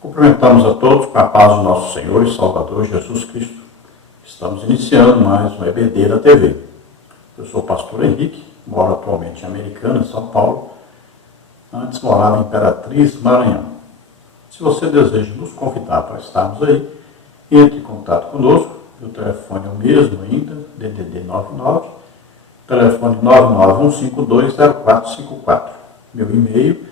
Cumprimentamos a todos com a paz do nosso Senhor e Salvador Jesus Cristo. Estamos iniciando mais um EBD da TV. Eu sou o pastor Henrique, moro atualmente em Americana, em São Paulo. Antes morava em Imperatriz, Maranhão. Se você deseja nos convidar para estarmos aí, entre em contato conosco. O telefone é o mesmo ainda, DDD 99, telefone 991520454. Meu e-mail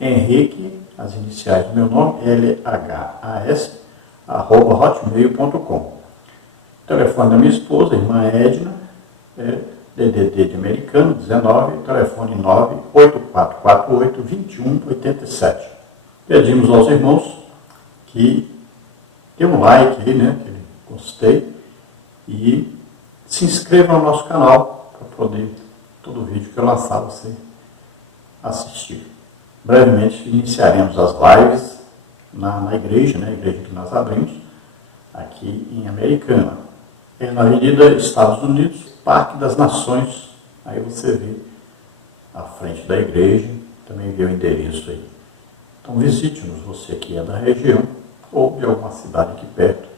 é Henrique, as iniciais do meu nome, LHAS, @hotmail.com. O telefone da minha esposa, irmã Edna, é DDD de Americano, 19, telefone 98448-2187. Pedimos aos irmãos que dê um like aí, né, que gostei, e se inscreva no nosso canal para poder, todo vídeo que eu lançar, você assistir. Brevemente iniciaremos as lives na igreja, né, a igreja que nós abrimos, aqui em Americana. É na Avenida Estados Unidos, Parque das Nações. Aí você vê a frente da igreja, também vê o endereço aí. Então visite-nos, você que é da região ou de alguma cidade aqui perto.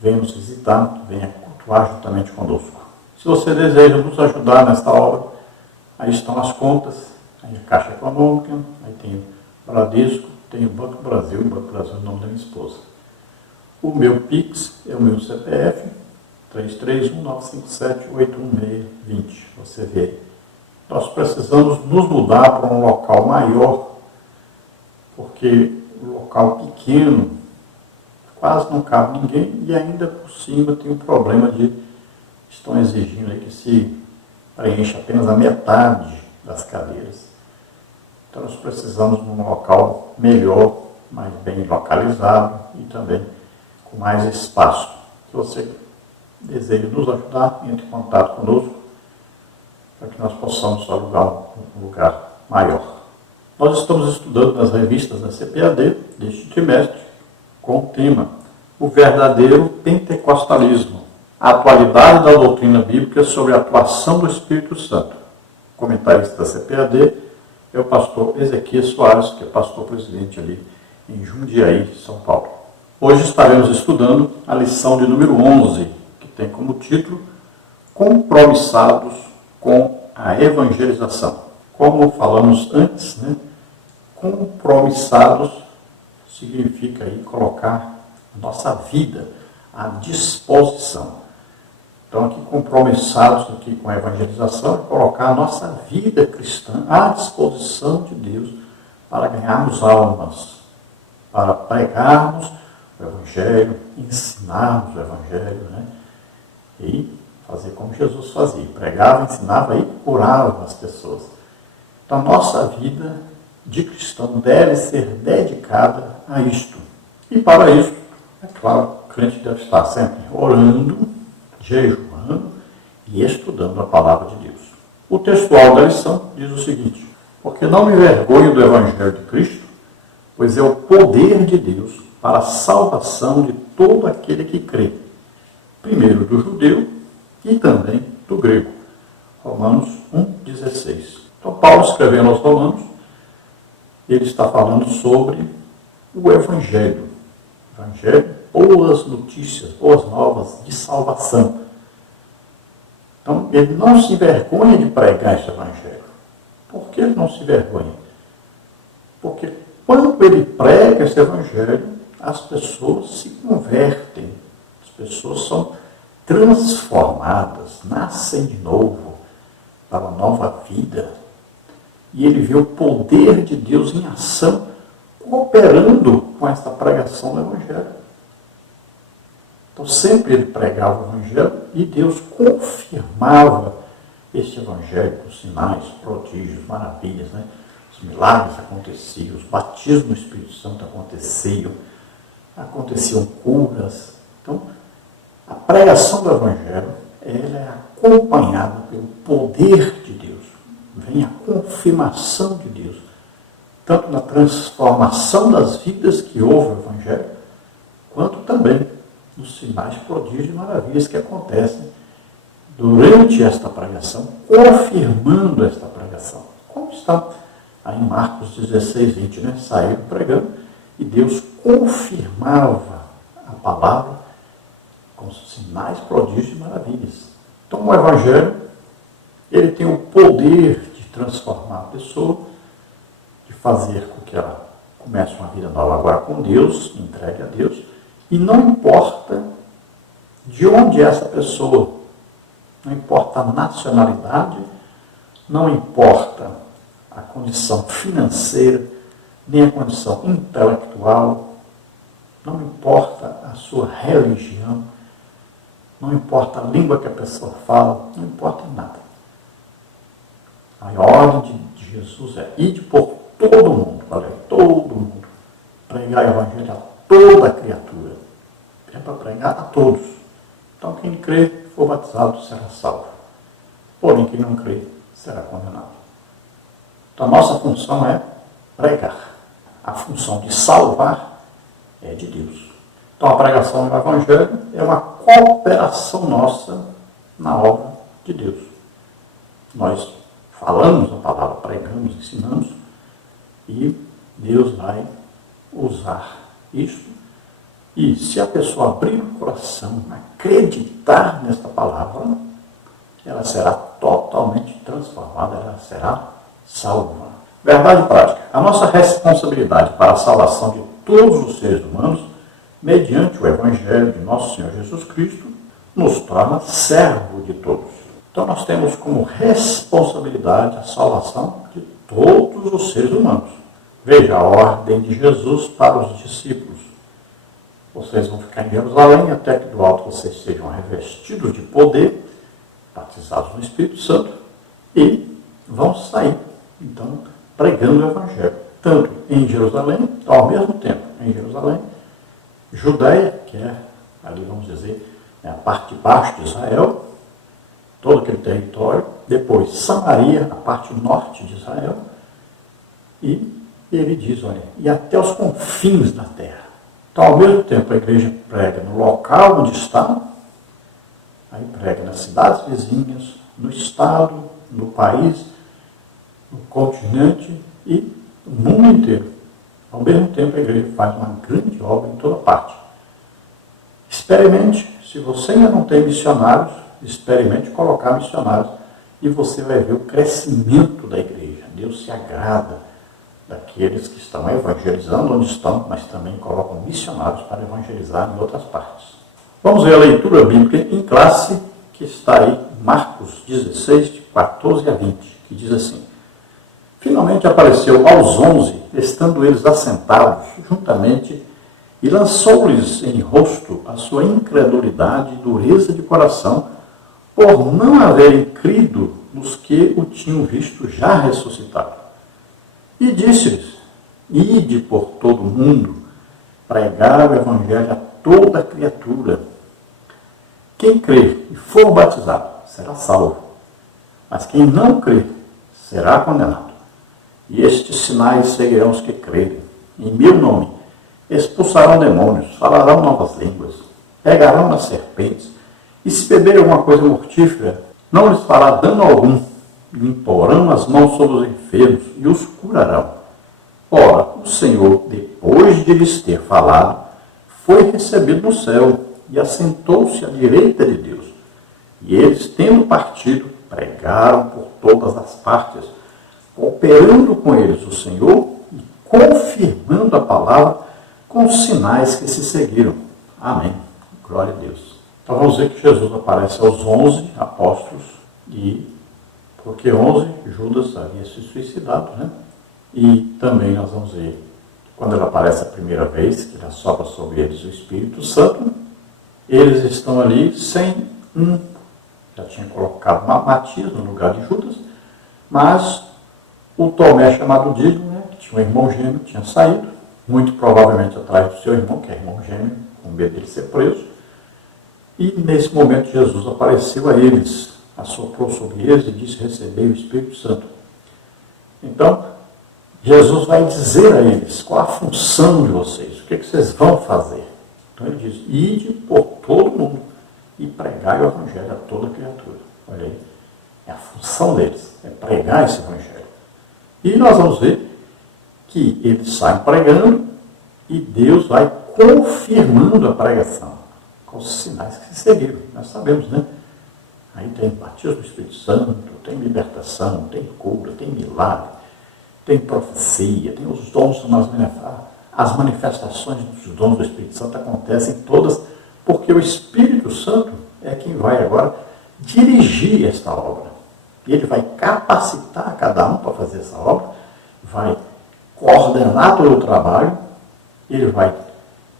Venha nos visitar, venha cultuar juntamente conosco. Se você deseja nos ajudar nesta obra, aí estão as contas. Aí a Caixa Econômica, aí tem o Bradesco, tem o Banco Brasil, é o nome da minha esposa. O meu Pix é o meu CPF, 331-957-81620. Você vê. Nós precisamos nos mudar para um local maior, porque o local pequeno quase não cabe ninguém e ainda por cima tem o problema de estão exigindo aí que se preencha apenas a metade das cadeiras. Então nós precisamos de um local melhor, mais bem localizado e também com mais espaço. Se você deseja nos ajudar, entre em contato conosco para que nós possamos alugar um lugar maior. Nós estamos estudando nas revistas da CPAD deste trimestre com o tema O Verdadeiro Pentecostalismo, a atualidade da doutrina bíblica sobre a atuação do Espírito Santo. O comentarista da CPAD é o pastor Ezequias Soares, que é pastor-presidente ali em Jundiaí, São Paulo. Hoje estaremos estudando a lição de número 11, que tem como título Compromissados com a Evangelização. Como falamos antes, né? Compromissados significa aí colocar a nossa vida à disposição. Então, aqui compromissados aqui com a evangelização é colocar a nossa vida cristã à disposição de Deus para ganharmos almas, para pregarmos o Evangelho, ensinarmos o Evangelho, né? E fazer como Jesus fazia, pregava, ensinava e curava as pessoas. Então, a nossa vida de cristão deve ser dedicada a isto. E para isso, é claro, o crente deve estar sempre orando, jejuando e estudando a palavra de Deus. O textual da lição diz o seguinte: porque não me envergonho do Evangelho de Cristo, pois é o poder de Deus para a salvação de todo aquele que crê, primeiro do judeu e também do grego. Romanos 1,16. Então Paulo, escrevendo aos Romanos, ele está falando sobre o Evangelho. Evangelho, boas notícias, boas novas de salvação. Então, ele não se envergonha de pregar esse Evangelho. Por que ele não se envergonha? Porque quando ele prega esse Evangelho, as pessoas se convertem, as pessoas são transformadas, nascem de novo para uma nova vida. E ele vê o poder de Deus em ação, cooperando com essa pregação do Evangelho. Então, sempre ele pregava o Evangelho e Deus confirmava esse Evangelho com sinais, prodígios, maravilhas, né? Os milagres aconteciam, os batismos no Espírito Santo aconteciam curas. Então, a pregação do Evangelho, ela é acompanhada pelo poder de Deus. Vem a confirmação de Deus, tanto na transformação das vidas que houve o Evangelho, quanto também nos sinais, prodígios e maravilhas que acontecem durante esta pregação, confirmando esta pregação. Como está aí em Marcos 16, 20, né? Saíram pregando e Deus confirmava a palavra com sinais, prodígios e maravilhas. Então o Evangelho, ele tem o poder de transformar a pessoa, de fazer com que ela comece uma vida nova agora com Deus, entregue a Deus, e não importa de onde é essa pessoa, não importa a nacionalidade, não importa a condição financeira, nem a condição intelectual, não importa a sua religião, não importa a língua que a pessoa fala, não importa nada. A ordem de Jesus é ide por todo mundo, olha, todo mundo, pregar o Evangelho a toda criatura. É para pregar a todos. Então quem crê, for batizado, será salvo. Porém, quem não crê, será condenado. Então a nossa função é pregar. A função de salvar é de Deus. Então a pregação do Evangelho é uma cooperação nossa na obra de Deus. Nós falamos a palavra, pregamos, ensinamos, e Deus vai usar isso. E se a pessoa abrir o coração, acreditar nesta palavra, ela será totalmente transformada, ela será salva. Verdade prática. A nossa responsabilidade para a salvação de todos os seres humanos, mediante o Evangelho de nosso Senhor Jesus Cristo, nos torna servo de todos. Então nós temos como responsabilidade a salvação de todos os seres humanos. Veja a ordem de Jesus para os discípulos. Vocês vão ficar em Jerusalém até que do alto vocês sejam revestidos de poder, batizados no Espírito Santo, e vão sair, então, pregando o Evangelho. Tanto em Jerusalém, ao mesmo tempo, em Jerusalém, Judeia, que é, ali vamos dizer, a parte de baixo de Israel, todo aquele território, depois Samaria, a parte norte de Israel, e ele diz, olha, e até os confins da terra. Então, ao mesmo tempo, a igreja prega no local onde está, aí prega nas cidades vizinhas, no estado, no país, no continente e no mundo inteiro. Ao mesmo tempo, a igreja faz uma grande obra em toda parte. Experimente, se você ainda não tem missionários, experimente colocar missionários e você vai ver o crescimento da igreja. Deus se agrada daqueles que estão evangelizando onde estão, mas também colocam missionários para evangelizar em outras partes. Vamos ver a leitura bíblica em classe, que está aí, Marcos 16, de 14 a 20, que diz assim: Finalmente apareceu aos 11, estando eles assentados juntamente, e lançou-lhes em rosto a sua incredulidade e dureza de coração, por não haverem crido nos que o tinham visto já ressuscitado. E disse-lhes: Ide por todo o mundo, pregar o Evangelho a toda criatura. Quem crer e for batizado será salvo, mas quem não crer será condenado. E estes sinais seguirão os que crerem. Em meu nome expulsarão demônios, falarão novas línguas, pegarão nas serpentes, e se beberem alguma coisa mortífera, não lhes fará dano algum. Imporão as mãos sobre os enfermos e os curarão. Ora, o Senhor, depois de lhes ter falado, foi recebido no céu e assentou-se à direita de Deus. E eles, tendo partido, pregaram por todas as partes, cooperando com eles o Senhor e confirmando a palavra com os sinais que se seguiram. Amém. Glória a Deus. Então vamos ver que Jesus aparece aos 11 apóstolos, e porque 11, Judas havia se suicidado, né? E também nós vamos ver, quando ele aparece a primeira vez, que ele assopra sobre eles o Espírito Santo, eles estão ali sem já tinha colocado Matias no lugar de Judas, mas o Tomé, chamado Dídimo, né, que tinha um irmão gêmeo, tinha saído, muito provavelmente atrás do seu irmão, que é irmão gêmeo, com medo dele ser preso. E nesse momento Jesus apareceu a eles, assoprou sobre eles e disse: recebei o Espírito Santo. Então, Jesus vai dizer a eles qual a função de vocês, o que vocês vão fazer. Então ele diz: ide por todo mundo e pregai o Evangelho a toda criatura. Olha aí, é a função deles, é pregar esse Evangelho. E nós vamos ver que eles saem pregando E Deus vai confirmando a pregação com os sinais que se seguiram. Nós sabemos, né? Aí tem batismo do Espírito Santo, tem libertação, tem cura, tem milagre, tem profecia, tem os dons, as manifestações dos dons do Espírito Santo acontecem todas porque o Espírito Santo é quem vai agora dirigir esta obra. E ele vai capacitar cada um para fazer essa obra, vai coordenar todo o trabalho, ele vai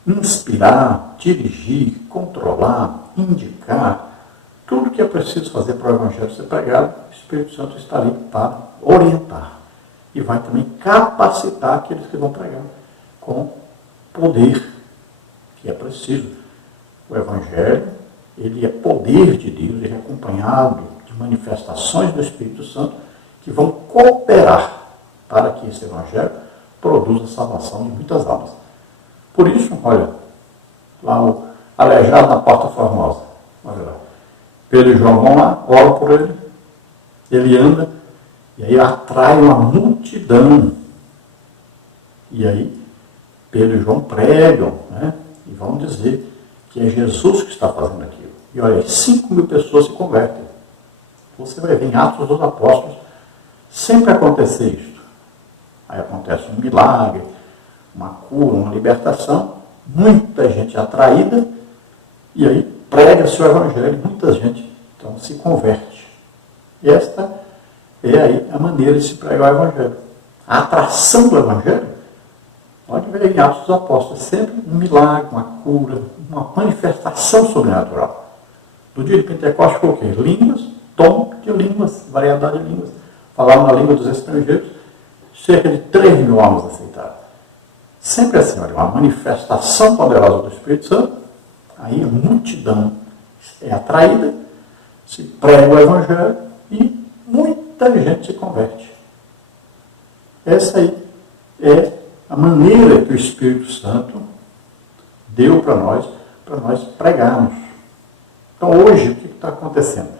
inspirar, dirigir, controlar, indicar, tudo que é preciso fazer para o Evangelho ser pregado, o Espírito Santo está ali para orientar. E vai também capacitar aqueles que vão pregar com poder, que é preciso. O Evangelho, ele é poder de Deus, ele é acompanhado de manifestações do Espírito Santo que vão cooperar para que esse Evangelho produza a salvação de muitas almas. Por isso, olha, lá o aleijado na Porta Formosa, olha lá, Pedro e João vão lá, oram por ele, ele anda, e aí atrai uma multidão. E aí Pedro e João pregam, né? E vão dizer que é Jesus que está fazendo aquilo. E olha, 5.000 pessoas se convertem. Você vai ver em Atos dos Apóstolos, sempre acontecer isso. Aí acontece um milagre, uma cura, uma libertação, muita gente atraída, e aí prega-se o Evangelho, muita gente então se converte. E esta é aí a maneira de se pregar o Evangelho. A atração do Evangelho, pode ver em Atos dos Apóstolos, é sempre um milagre, uma cura, uma manifestação sobrenatural. No dia de Pentecostes foi o quê? Línguas, tom de línguas, variedade de línguas. Falavam na língua dos estrangeiros, cerca de 3.000 almas aceitaram. Sempre assim, olha, uma manifestação poderosa do Espírito Santo, aí a multidão é atraída, se prega o Evangelho e muita gente se converte. Essa aí é a maneira que o Espírito Santo deu para nós pregarmos. Então hoje, o que está acontecendo?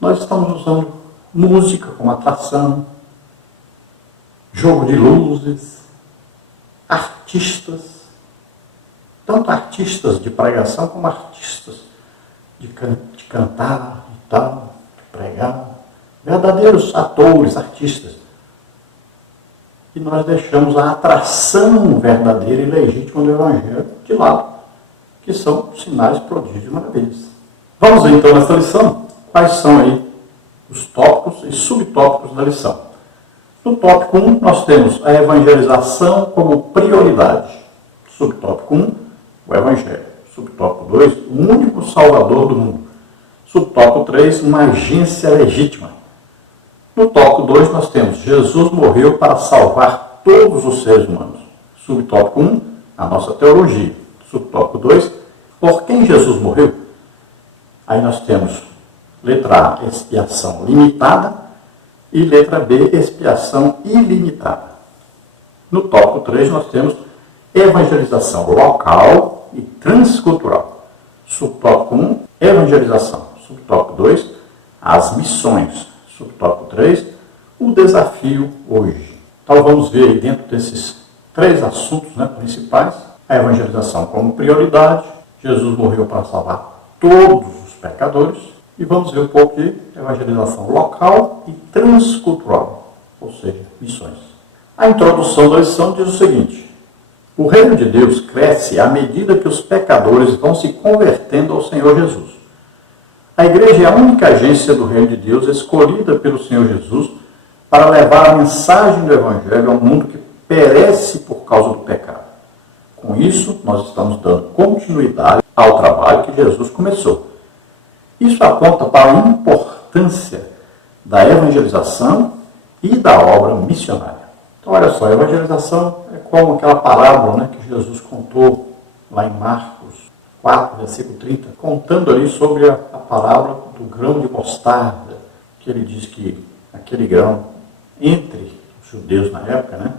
Nós estamos usando música como atração, jogo de luzes, artistas, tanto artistas de pregação como artistas de cantar e tal, de pregar, verdadeiros atores, artistas. E nós deixamos a atração verdadeira e legítima do Evangelho de lado, que são sinais, prodígios e maravilhas. Vamos ver então nessa lição quais são aí os tópicos e subtópicos da lição. No tópico 1, nós temos a evangelização como prioridade. Subtópico 1, o Evangelho. Subtópico 2, o único Salvador do mundo. Subtópico 3, uma agência legítima. No tópico 2, nós temos Jesus morreu para salvar todos os seres humanos. Subtópico 1, a nossa teologia. Subtópico 2, por quem Jesus morreu? Aí nós temos letra A, expiação limitada, e letra B, expiação ilimitada. No tópico 3, nós temos evangelização local e transcultural. Subtópico 1, evangelização. Subtópico 2, as missões. Subtópico 3, o desafio hoje. Então vamos ver aí dentro desses 3 assuntos, né, principais, a evangelização como prioridade, Jesus morreu para salvar todos os pecadores, e vamos ver um pouco de evangelização local e transcultural, ou seja, missões. A introdução da lição diz o seguinte: o reino de Deus cresce à medida que os pecadores vão se convertendo ao Senhor Jesus. A igreja é a única agência do reino de Deus escolhida pelo Senhor Jesus para levar a mensagem do Evangelho ao mundo que perece por causa do pecado. Com isso, nós estamos dando continuidade ao trabalho que Jesus começou. Isso aponta para a importância da evangelização e da obra missionária. Então, olha só, a evangelização é como aquela parábola, né, que Jesus contou lá em Marcos 4, versículo 30, contando ali sobre a parábola do grão de mostarda, que ele diz que aquele grão, entre os judeus na época, né,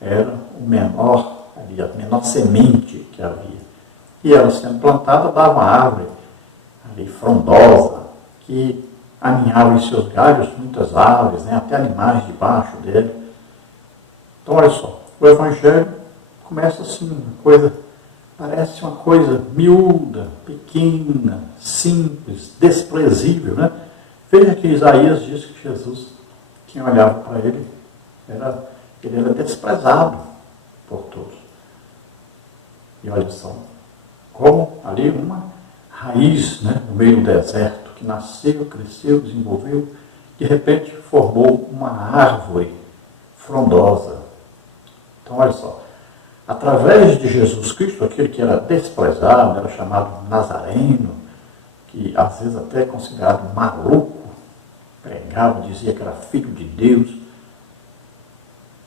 era o menor, a menor semente que havia. E ela sendo plantada, dava uma árvore ali frondosa, que aninhava em seus galhos muitas aves, né, até animais debaixo dele. Então, olha só, o Evangelho começa assim, uma coisa, parece uma coisa miúda, pequena, simples, desprezível, né? Veja que Isaías diz que Jesus, quem olhava para ele, ele era desprezado por todos. E olha só, como ali uma raiz, né, no meio do deserto, que nasceu, cresceu, desenvolveu, de repente formou uma árvore frondosa. Então, olha só, através de Jesus Cristo, aquele que era desprezado, era chamado Nazareno, que às vezes até é considerado maluco, pregava, dizia que era filho de Deus.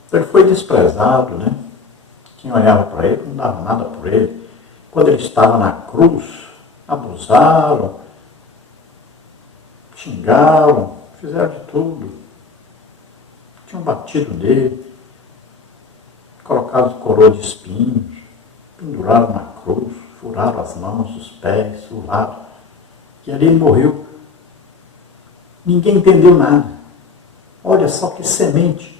Então ele foi desprezado, né? Quem olhava para ele não dava nada por ele. Quando ele estava na cruz, abusaram, xingaram, fizeram de tudo. Tinham batido nele, colocado coroa de espinhos, penduraram na cruz, furaram as mãos, os pés, o lado. E ali ele morreu. Ninguém entendeu nada. Olha só que semente.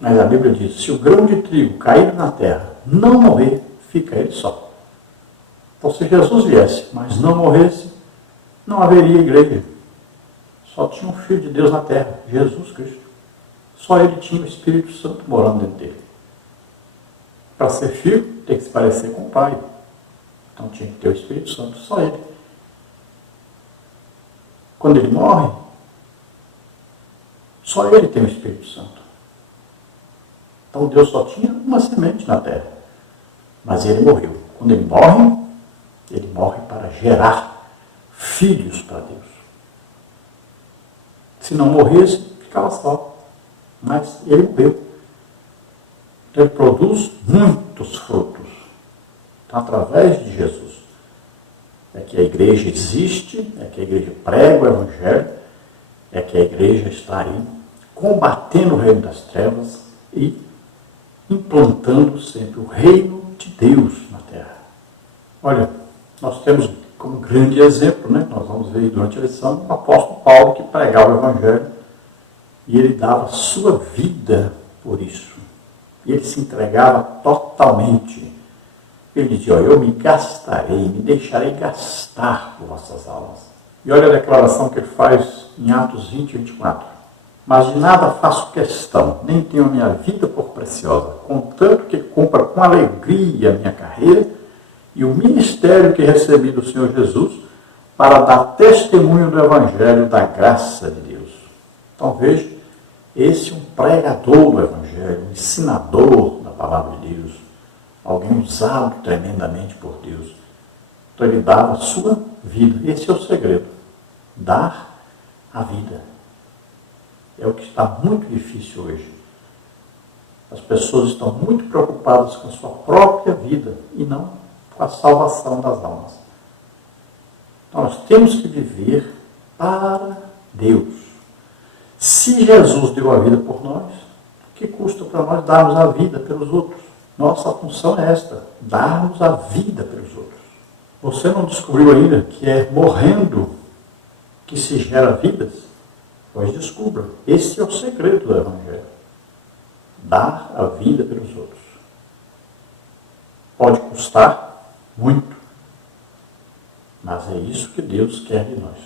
Mas a Bíblia diz, se o grão de trigo cair na terra, não morrer, fica ele só. Então se Jesus viesse, mas não morresse, não haveria igreja. Só tinha um Filho de Deus na terra, Jesus Cristo. Só ele tinha o Espírito Santo morando dentro dele. Para ser filho, tem que se parecer com o Pai. Então tinha que ter o Espírito Santo, só ele. Quando ele morre, só ele tem o Espírito Santo. Então Deus só tinha uma semente na terra. Mas ele morreu. Quando ele morre para gerar filhos para Deus. Se não morresse, ficava só. Mas ele morreu. Então ele produz muitos frutos. Então, através de Jesus, é que a igreja existe, é que a igreja prega o Evangelho, é que a igreja está aí combatendo o reino das trevas e implantando sempre o reino de Deus na terra. Olha, nós temos como grande exemplo, né? Nós vamos ver durante a lição, o apóstolo Paulo que pregava o Evangelho e ele dava sua vida por isso. E ele se entregava totalmente. Ele dizia, eu me gastarei, me deixarei gastar por vossas almas. E olha a declaração que ele faz em Atos 20 e 24. Mas de nada faço questão, nem tenho a minha vida por preciosa, contanto que cumpra com alegria a minha carreira e o ministério que recebi do Senhor Jesus para dar testemunho do Evangelho da graça de Deus. Então veja, esse é um pregador do Evangelho, um ensinador da palavra de Deus, alguém usado tremendamente por Deus. Então ele dava a sua vida. Esse é o segredo. Dar a vida. É o que está muito difícil hoje. As pessoas estão muito preocupadas com a sua própria vida e não com a salvação das almas. Então nós temos que viver para Deus. Se Jesus deu a vida por nós, o que custa para nós darmos a vida pelos outros? Nossa função é esta, darmos a vida pelos outros. Você não descobriu ainda que é morrendo que se gera vidas? Pois descubra. Esse é o segredo do Evangelho. Dar a vida pelos outros. Pode custar muito, mas é isso que Deus quer de nós.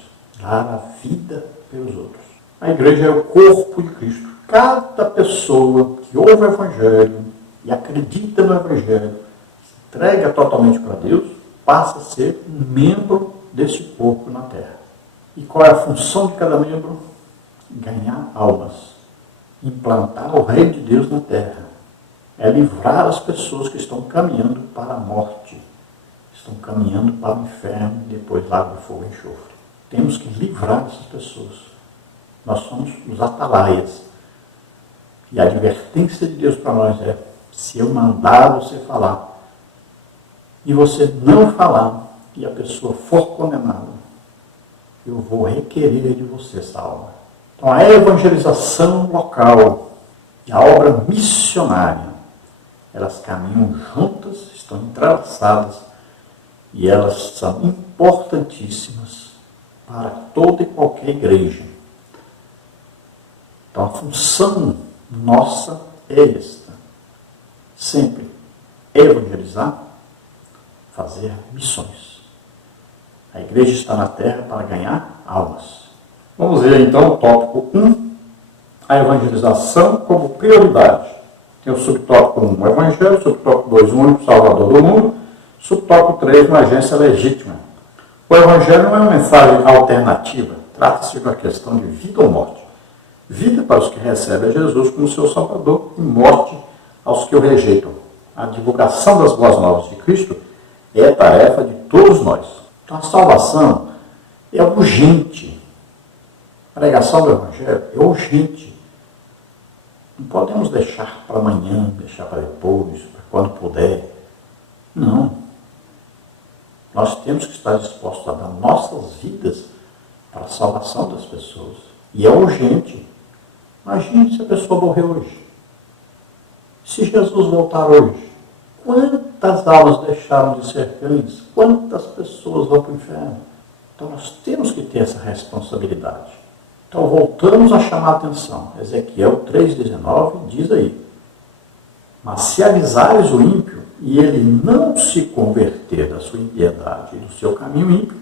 Dar a vida pelos outros. A igreja é o corpo de Cristo. Cada pessoa que ouve o Evangelho e acredita no Evangelho, se entrega totalmente para Deus, passa a ser um membro desse corpo na terra. E qual é a função de cada membro? Ganhar almas, implantar o reino de Deus na terra. É livrar as pessoas que estão caminhando para a morte, estão caminhando para o inferno e depois lago de fogo e enxofre. Temos que livrar essas pessoas. Nós somos os atalaias. E a advertência de Deus para nós é, se eu mandar você falar, e você não falar, e a pessoa for condenada, eu vou requerer de você essa alma. Então a evangelização local e a obra missionária, elas caminham juntas, estão entrelaçadas, e elas são importantíssimas para toda e qualquer igreja. Então a função nossa é esta. Sempre evangelizar, fazer missões. A igreja está na terra para ganhar almas. Vamos ver então o tópico 1, a evangelização como prioridade. Tem o subtópico 1, o evangelho, subtópico 2, o único salvador do mundo, subtópico 3, uma agência legítima. O evangelho não é uma mensagem alternativa, trata-se de uma questão de vida ou morte. Vida para os que recebem a Jesus como seu salvador e morte aos que o rejeitam. A divulgação das boas novas de Cristo é tarefa de todos nós. Então a salvação é urgente. A pregação do evangelho é urgente. Não podemos deixar para amanhã, deixar para depois, para quando puder. Não. Nós temos que estar dispostos a dar nossas vidas para a salvação das pessoas. E é urgente. Imagine se a pessoa morrer hoje. Se Jesus voltar hoje, quantas almas deixaram de ser felizes? Quantas pessoas vão para o inferno? Então nós temos que ter essa responsabilidade. Então voltamos a chamar a atenção. Ezequiel 3,19 diz aí: mas se avisares o ímpio e ele não se converter da sua impiedade e do seu caminho ímpio,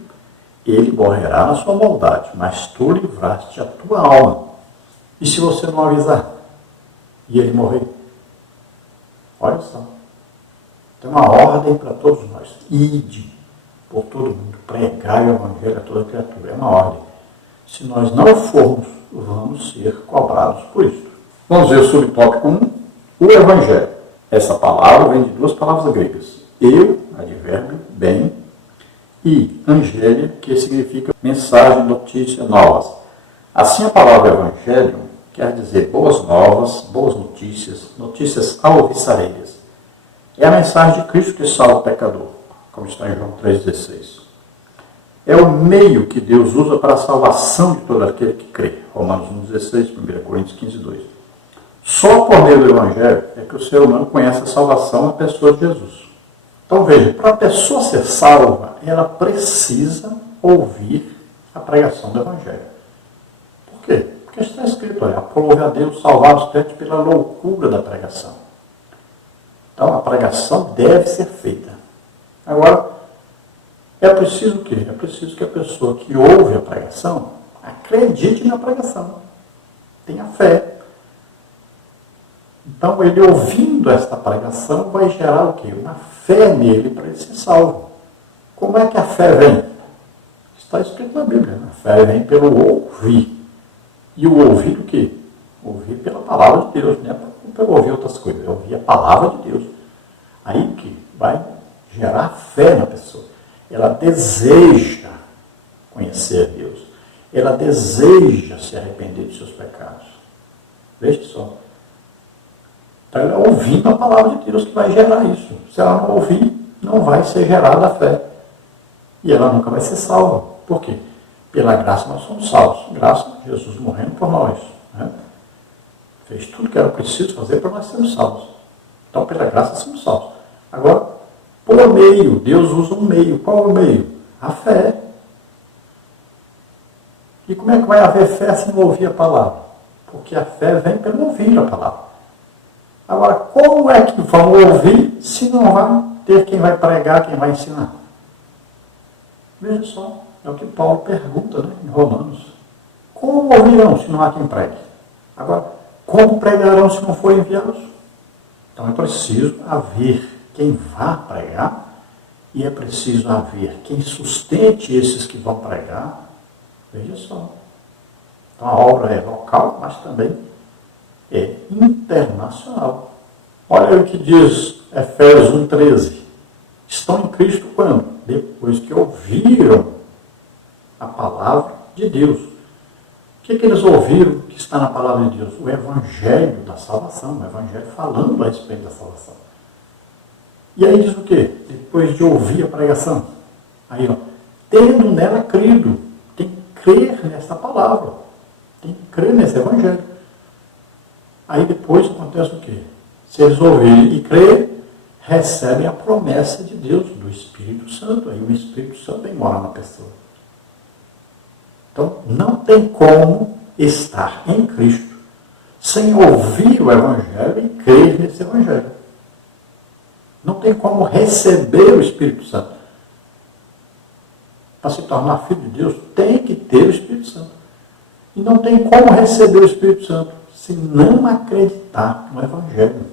ele morrerá na sua maldade, mas tu livraste a tua alma. E se você não avisar e ele morrer? Olha só. Tem uma ordem para todos nós. Ide por todo mundo, pregai o evangelho a toda criatura. É uma ordem. Se nós não formos, vamos ser cobrados por isso. Vamos ver o subtópico 1, o evangelho. Essa palavra vem de duas palavras gregas. Eu, advérbio, bem, e angélia, que significa mensagem, notícia, novas. Assim a palavra evangelho quer dizer boas novas, boas notícias, notícias alvissareiras. É a mensagem de Cristo que salva o pecador, como está em João 3,16. É o meio que Deus usa para a salvação de todo aquele que crê. Romanos 1,16, 1 Coríntios 15,2. Só por meio do Evangelho é que o ser humano conhece a salvação na pessoa de Jesus. Então veja, para a pessoa ser salva, ela precisa ouvir a pregação do Evangelho. Por quê? Porque está escrito, aprove a Deus salvar os crentes pela loucura da pregação. Então a pregação deve ser feita. Agora, é preciso o quê? É preciso que a pessoa que ouve a pregação acredite na pregação. Tenha fé. Então, ele ouvindo esta pregação vai gerar o quê? Uma fé nele para ele ser salvo. Como é que a fé vem? Está escrito na Bíblia. A fé vem pelo ouvir. E o ouvir o quê? Ouvir pela palavra de Deus. Não é para ouvir outras coisas. É ouvir a palavra de Deus. Aí que vai gerar fé na pessoa. Ela deseja conhecer Deus. Ela deseja se arrepender dos seus pecados. Veja só. Então, ela é ouvindo a palavra de Deus que vai gerar isso. Se ela não ouvir, não vai ser gerada a fé. E ela nunca vai ser salva. Por quê? Pela graça nós somos salvos. Graça, Jesus morrendo por nós. Né? Fez tudo que era preciso fazer para nós sermos salvos. Então, pela graça somos salvos. Agora, por meio, Deus usa um meio. Qual é o meio? A fé. E como é que vai haver fé se não ouvir a palavra? Porque a fé vem pelo ouvir a palavra. Agora, como é que vão ouvir se não vai ter quem vai pregar, quem vai ensinar? Veja só, é o que Paulo pergunta, né, em Romanos. Como ouvirão se não há quem pregue? Agora, como pregarão se não forem enviados? Então é preciso haver quem vá pregar e é preciso haver quem sustente esses que vão pregar. Veja só. Então a obra é local, mas também é internacional. Olha o que diz Efésios 1,13. Estão em Cristo quando? Depois que ouviram a palavra de Deus. O que eles ouviram que está na palavra de Deus? O Evangelho da salvação, o Evangelho falando a respeito da salvação. E aí diz o quê? Depois de ouvir a pregação. Aí, ó, tendo nela crido, tem que crer nessa palavra, tem que crer nesse Evangelho. Aí depois acontece o quê? Se eles ouvirem e crerem, recebem a promessa de Deus, do Espírito Santo. Aí o Espírito Santo vem morar na pessoa. Então, não tem como estar em Cristo sem ouvir o Evangelho e crer nesse Evangelho. Não tem como receber o Espírito Santo. Para se tornar filho de Deus, tem que ter o Espírito Santo. E não tem como receber o Espírito Santo se não acreditar no Evangelho.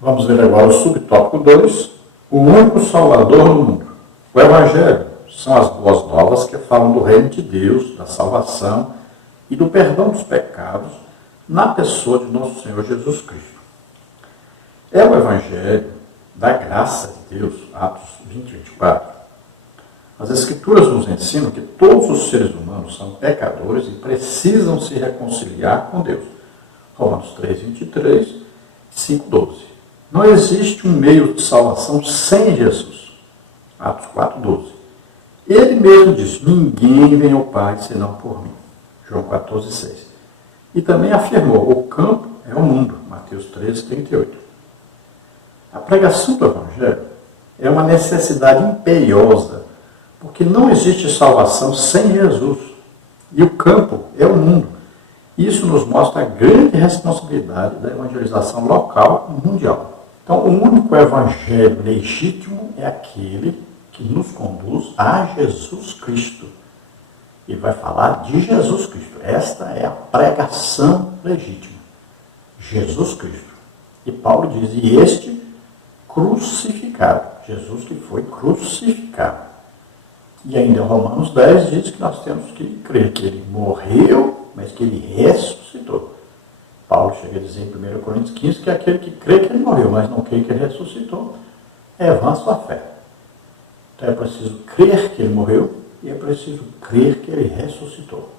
Vamos ver agora o subtópico 2, o único Salvador do mundo. O Evangelho são as boas novas que falam do reino de Deus, da salvação e do perdão dos pecados na pessoa de nosso Senhor Jesus Cristo. É o Evangelho da graça de Deus, Atos 20, 24. As Escrituras nos ensinam que todos os seres humanos são pecadores e precisam se reconciliar com Deus. Romanos 3, 23, 5, 12. Não existe um meio de salvação sem Jesus. Atos 4, 12. Ele mesmo diz, ninguém vem ao Pai senão por mim. João 14, 6. E também afirmou, o campo é o mundo. Mateus 13, 38. A pregação do Evangelho é uma necessidade imperiosa, porque não existe salvação sem Jesus. E o campo é o mundo. Isso nos mostra a grande responsabilidade da evangelização local e mundial. Então, o único evangelho legítimo é aquele que nos conduz a Jesus Cristo. Ele vai falar de Jesus Cristo. Esta é a pregação legítima. Jesus Cristo. E Paulo diz, e este crucificado. Jesus que foi crucificado. E ainda em Romanos 10 diz que nós temos que crer que ele morreu, mas que ele ressuscitou. Paulo chega a dizer em 1 Coríntios 15 que aquele que crê que ele morreu, mas não crê que ele ressuscitou, é vã sua fé. Então é preciso crer que ele morreu e é preciso crer que ele ressuscitou.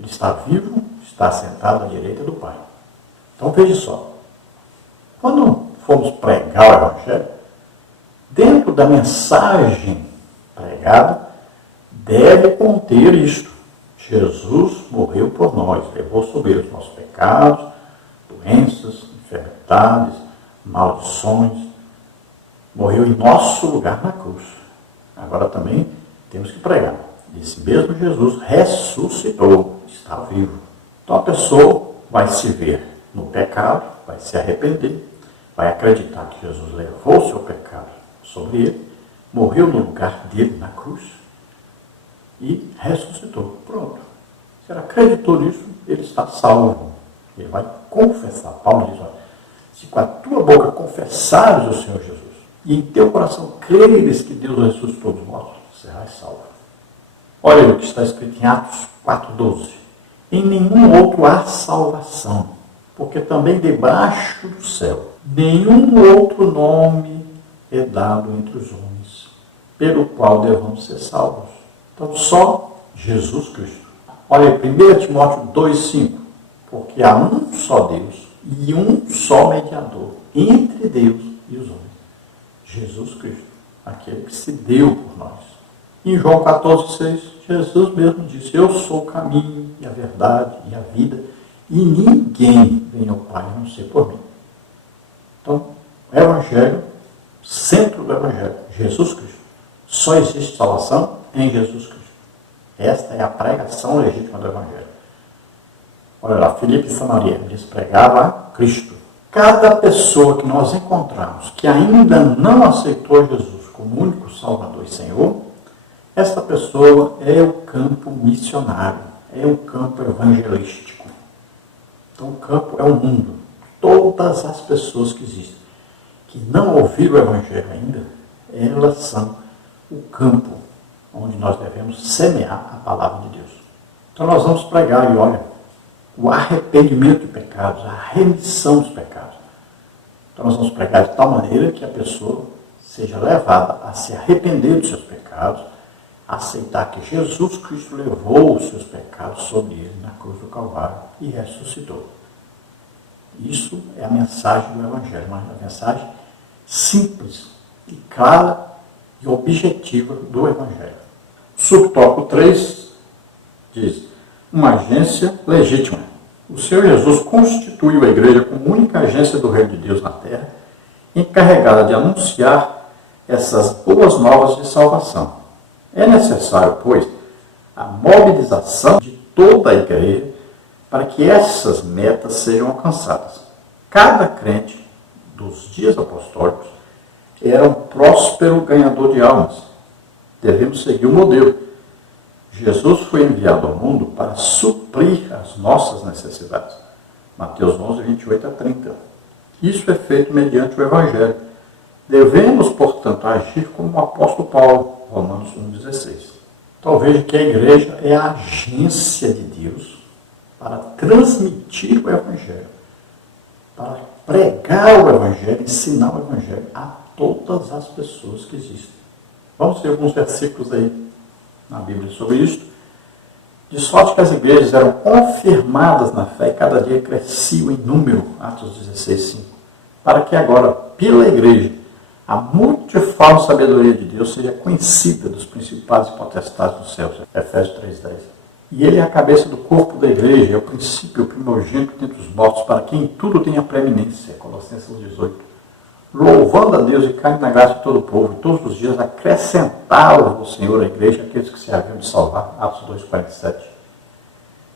Ele está vivo, está sentado à direita do Pai. Então veja só, quando formos pregar o Evangelho, dentro da mensagem pregada, deve conter isto. Jesus morreu por nós, levou sobre ele os nossos pecados, doenças, enfermidades, maldições, morreu em nosso lugar na cruz. Agora também temos que pregar. Esse mesmo Jesus ressuscitou, está vivo. Então a pessoa vai se ver no pecado, vai se arrepender, vai acreditar que Jesus levou o seu pecado sobre ele, morreu no lugar dele na cruz e ressuscitou. Pronto. Se ele acreditou nisso, ele está salvo. Ele vai confessar. Paulo diz, olha, se com a tua boca confessares o Senhor Jesus e em teu coração creres que Deus ressuscitou dos mortos, serás salvo. Olha o que está escrito em Atos 4,12. Em nenhum outro há salvação, porque também debaixo do céu nenhum outro nome é dado entre os homens, pelo qual devamos ser salvos. Então, só Jesus Cristo. Olha aí, 1 Timóteo 2,5. Porque há um só Deus e um só mediador entre Deus e os homens. Jesus Cristo, aquele que se deu por nós. Em João 14,6, Jesus mesmo disse, eu sou o caminho e a verdade e a vida, e ninguém vem ao Pai a não ser por mim. Então, Evangelho, centro do Evangelho, Jesus Cristo. Só existe salvação em Jesus Cristo. Esta é a pregação legítima do Evangelho. Olha lá, Filipe e Samaria, eles pregavam a Cristo. Cada pessoa que nós encontramos que ainda não aceitou Jesus como único Salvador e Senhor, esta pessoa é o campo missionário, é o campo evangelístico. Então o campo é o mundo. Todas as pessoas que existem, que não ouviram o Evangelho ainda, elas são o campo onde nós devemos semear a palavra de Deus. Então nós vamos pregar, e olha, o arrependimento de pecados, a remissão dos pecados. Então nós vamos pregar de tal maneira que a pessoa seja levada a se arrepender dos seus pecados, a aceitar que Jesus Cristo levou os seus pecados sobre ele na cruz do Calvário e ressuscitou. Isso é a mensagem do Evangelho, uma mensagem simples e clara e objetiva do Evangelho. Subtópico 3 diz, uma agência legítima. O Senhor Jesus constituiu a igreja como única agência do reino de Deus na terra, encarregada de anunciar essas boas novas de salvação. É necessário, pois, a mobilização de toda a igreja para que essas metas sejam alcançadas. Cada crente dos dias apostólicos era um próspero ganhador de almas. Devemos seguir o modelo. Jesus foi enviado ao mundo para suprir as nossas necessidades. Mateus 11, 28 a 30. Isso é feito mediante o Evangelho. Devemos, portanto, agir como o apóstolo Paulo, Romanos 1,16. Então veja que a igreja é a agência de Deus para transmitir o Evangelho, para pregar o Evangelho, ensinar o Evangelho a todas as pessoas que existem. Vamos ver alguns versículos aí na Bíblia sobre isso. De sorte que as igrejas eram confirmadas na fé e cada dia cresciam em número, Atos 16, 5, para que agora, pela igreja, a multiforme sabedoria de Deus seja conhecida dos principados e potestades dos céus, Efésios 3,10. E ele é a cabeça do corpo da igreja, é o princípio, o primogênito dentre os mortos, para quem tudo tem a preeminência, Colossenses 18. Louvando a Deus e caindo na graça de todo o povo, e todos os dias acrescentava o Senhor à igreja aqueles que se haviam de salvar, Atos 2,47.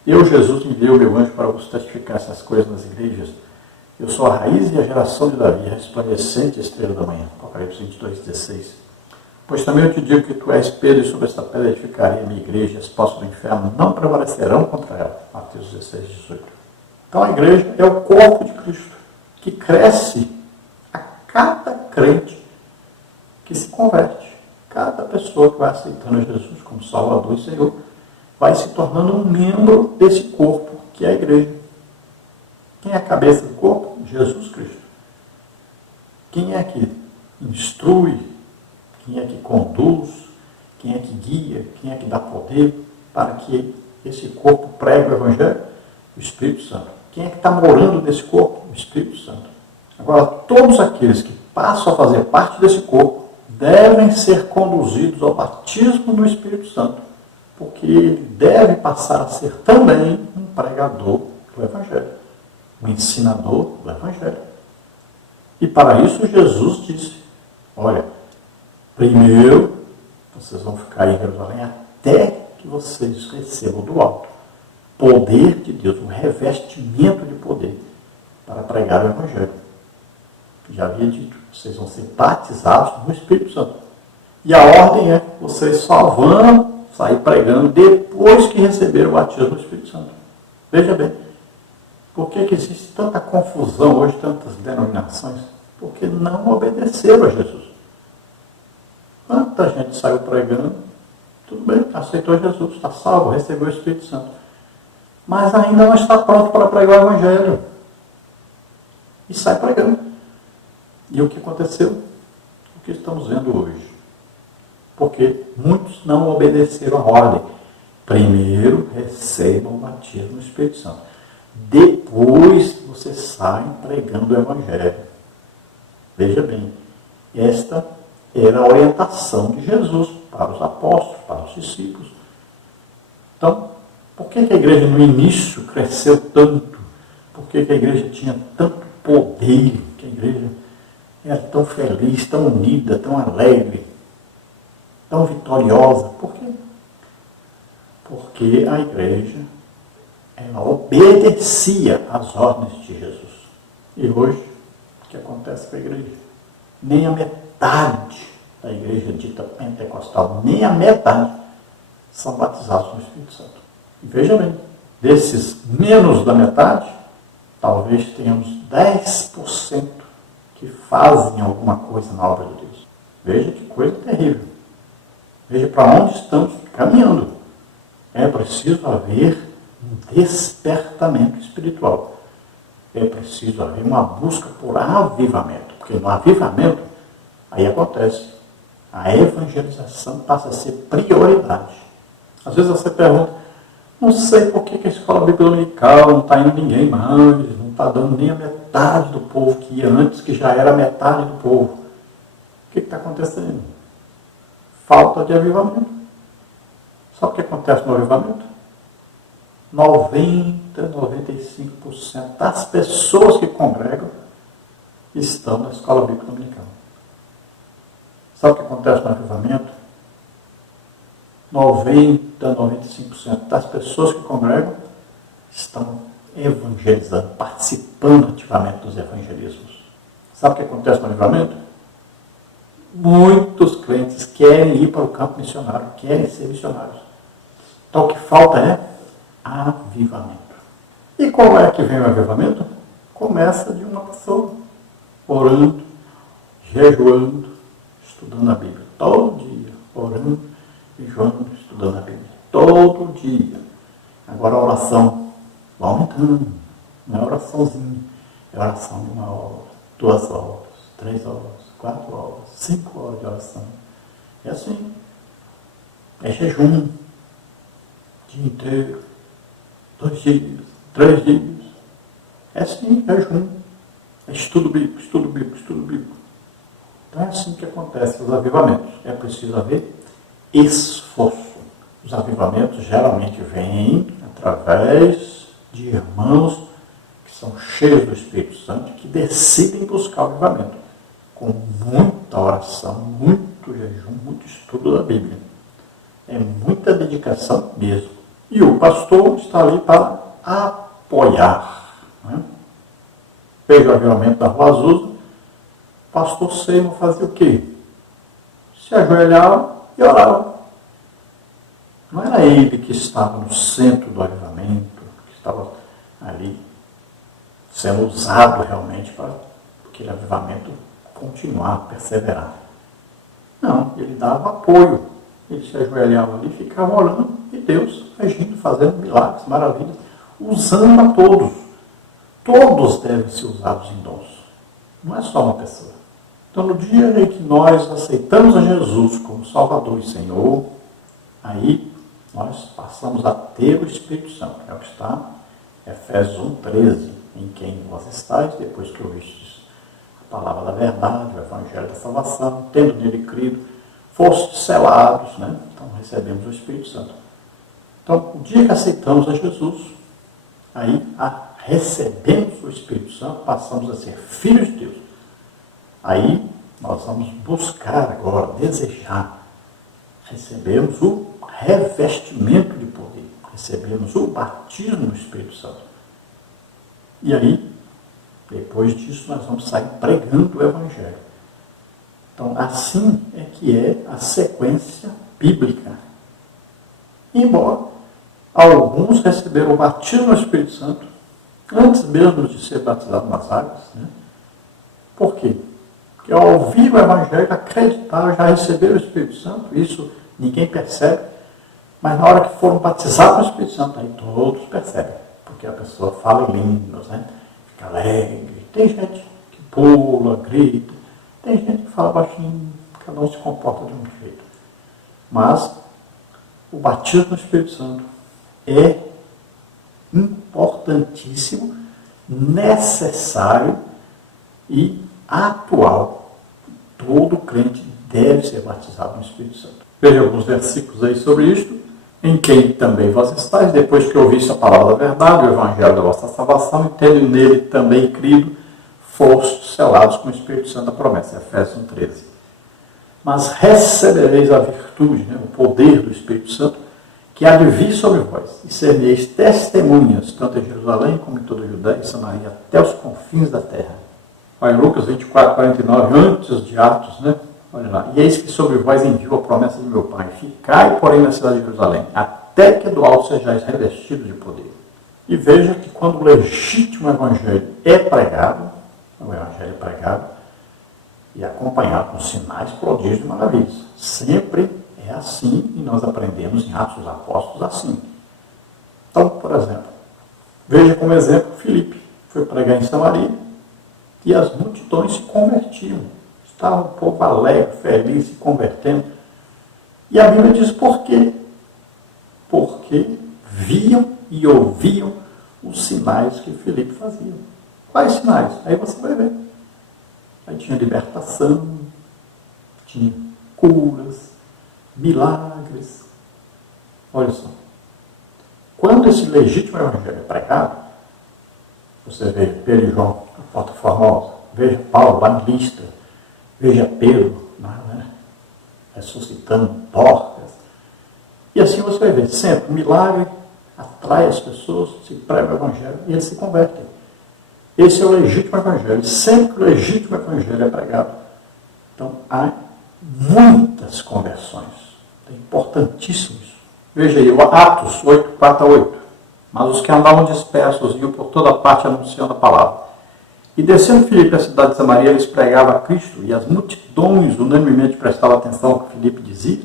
Eu, Jesus, enviei o meu anjo para vos testificar essas coisas nas igrejas. Eu sou a raiz e a geração de Davi, a resplandecente estrela da manhã, Apocalipse 22,16. Pois também eu te digo que tu és Pedro, e sobre esta pedra edificarei a minha igreja, as portas do inferno não prevalecerão contra ela, Mateus 16,18. Então a igreja é o corpo de Cristo, que cresce a cada crente que se converte. Cada pessoa que vai aceitando Jesus como Salvador e Senhor vai se tornando um membro desse corpo que é a igreja. Quem é a cabeça do corpo? Jesus Cristo. Quem é que instrui? Quem é que conduz? Quem é que guia? Quem é que dá poder para que esse corpo pregue o Evangelho? O Espírito Santo. Quem é que está morando nesse corpo? O Espírito Santo. Agora, todos aqueles que passam a fazer parte desse corpo devem ser conduzidos ao batismo do Espírito Santo, porque ele deve passar a ser também um pregador do Evangelho, um ensinador do Evangelho. E para isso Jesus disse, olha, primeiro vocês vão ficar em Jerusalém até que vocês recebam do alto poder de Deus, um revestimento de poder para pregar o Evangelho. Já havia dito, vocês vão ser batizados no Espírito Santo. E a ordem é, vocês só vão sair pregando depois que receberam o batismo do Espírito Santo. Veja bem, por que existe tanta confusão hoje, tantas denominações? Porque não obedeceram a Jesus. Tanta gente saiu pregando, tudo bem, aceitou Jesus, está salvo, recebeu o Espírito Santo. Mas ainda não está pronto para pregar o Evangelho. E sai pregando. E o que aconteceu? O que estamos vendo hoje? Porque muitos não obedeceram a ordem. Primeiro recebam o batismo do Espírito Santo. Depois vocês saem pregando o Evangelho. Veja bem, esta era a orientação de Jesus para os apóstolos, para os discípulos. Então, por que a igreja no início cresceu tanto? Por que a igreja tinha tanto poder? Que a igreja era tão feliz, tão unida, tão alegre, tão vitoriosa? Por quê? Porque a igreja, ela obedecia às ordens de Jesus. E hoje, o que acontece com a igreja? Nem a metade da igreja dita pentecostal, nem a metade são batizados no Espírito Santo. E veja bem, desses menos da metade, talvez tenhamos 10% que fazem alguma coisa na obra de Deus. Veja que coisa terrível. Veja para onde estamos caminhando. É preciso haver um despertamento espiritual. É preciso haver uma busca por avivamento. Porque no avivamento, aí acontece. A evangelização passa a ser prioridade. Às vezes você pergunta, não sei por que a escola bíblica dominical não está indo ninguém mais, não está dando nem a metade do povo que ia antes, que já era metade do povo. O que está acontecendo? Falta de avivamento. Sabe o que acontece no avivamento? 95% das pessoas que congregam estão na escola bíblica dominical. Sabe o que acontece no avivamento? 95% das pessoas que congregam estão evangelizando, participando ativamente dos evangelismos. Sabe o que acontece no avivamento? Muitos crentes querem ir para o campo missionário, querem ser missionários. Então o que falta é avivamento. E como é que vem o avivamento? Começa de uma pessoa orando, jejuando, estudando a Bíblia. Todo dia, orando, jejuando, estudando a Bíblia. Todo dia. Agora a oração vai aumentando. Não é oraçãozinha. É oração de 1 hora, 2 horas, 3 horas, 4 horas, 5 horas de oração. É assim. É jejum. O dia inteiro. 2 dias, 3 dias. É assim, jejum. É estudo bíblico, estudo bíblico, estudo bíblico. Então é assim que acontece os avivamentos. É preciso haver esforço. Os avivamentos geralmente vêm através de irmãos que são cheios do Espírito Santo, que decidem buscar o avivamento, com muita oração, muito jejum, muito estudo da Bíblia. É muita dedicação mesmo. E o pastor está ali para apoiar. Né? Veja o avivamento da Rua Azul, o pastor Seymour fazia o quê? Se ajoelhava e orava. Não era ele que estava no centro do avivamento, que estava ali sendo usado realmente para aquele avivamento continuar, perseverar. Não, ele dava apoio. Ele se ajoelhava ali, ficava orando, e Deus agindo, fazendo milagres, maravilhas, usando a todos. Todos devem ser usados em dons. Não é só uma pessoa. Então, no dia em que nós aceitamos a Jesus como Salvador e Senhor, aí nós passamos a ter o Espírito Santo. É o que está em Efésios 1,13, em quem vós estáis, depois que ouvistes a palavra da verdade, o Evangelho da salvação, tendo nele crido, fostes selados, né? Então recebemos o Espírito Santo. Então, o dia que aceitamos a Jesus, aí recebemos o Espírito Santo, passamos a ser filhos de Deus. Aí nós vamos buscar agora, desejar, recebemos o revestimento de poder, recebemos o batismo no Espírito Santo. E aí, depois disso, nós vamos sair pregando o Evangelho. Então, assim é que é a sequência bíblica. Embora alguns receberam o batismo no Espírito Santo antes mesmo de ser batizado nas águas. Né? Por quê? Porque ao ouvir o Evangelho, acreditaram, já receberam o Espírito Santo, isso ninguém percebe, mas na hora que foram batizados no Espírito Santo, aí todos percebem, porque a pessoa fala em línguas, né? Fica alegre, tem gente que pula, grita, tem gente que fala baixinho, cada um se comporta de um jeito. Mas o batismo no Espírito Santo é importantíssimo, necessário e atual. Todo crente deve ser batizado no Espírito Santo. Veja alguns versículos aí sobre isto. Em quem também vós estáis, depois que ouviste a palavra da verdade, o Evangelho da vossa salvação, e tendo nele também crido, fostes selados com o Espírito Santo da promessa. Efésios 1,13. Mas recebereis a virtude, né, o poder do Espírito Santo, que há de vir sobre vós, e sereis testemunhas, tanto em Jerusalém como em toda a Judéia e Samaria, até os confins da terra. Olha, em Lucas 24, 49, antes de Atos, né? Olha lá. E eis que sobre vós envio a promessa de meu Pai. Ficai, porém, na cidade de Jerusalém, até que do alto sejais revestidos de poder. E veja que quando o legítimo Evangelho é pregado, o Evangelho é pregado e acompanhado com sinais, prodígios e maravilhas. Sempre é assim, e nós aprendemos em Atos dos Apóstolos assim. Então, por exemplo, veja como exemplo Filipe. Foi pregar em Samaria e as multidões se convertiam. Estava um povo alegre, feliz, se convertendo. E a Bíblia diz por quê? Porque viam e ouviam os sinais que Filipe fazia. Quais sinais? Aí você vai ver. Aí tinha libertação, tinha curas, milagres. Olha só. Quando esse legítimo Evangelho é pregado, você vê Pedro e João na Porta Formosa, veja Paulo lá em Listra, veja Pedro, né, ressuscitando porcas. E assim você vai ver, sempre, o milagre atrai as pessoas, se prega o Evangelho e eles se convertem. Esse é o legítimo Evangelho. Sempre que o legítimo Evangelho é pregado, então há muitas conversões. É importantíssimo isso. Veja aí, Atos 8, 4 a 8. Mas os que andavam dispersos iam por toda parte anunciando a palavra. E descendo Filipe à cidade de Samaria, eles pregavam a Cristo, e as multidões unanimemente prestavam atenção ao que Filipe dizia,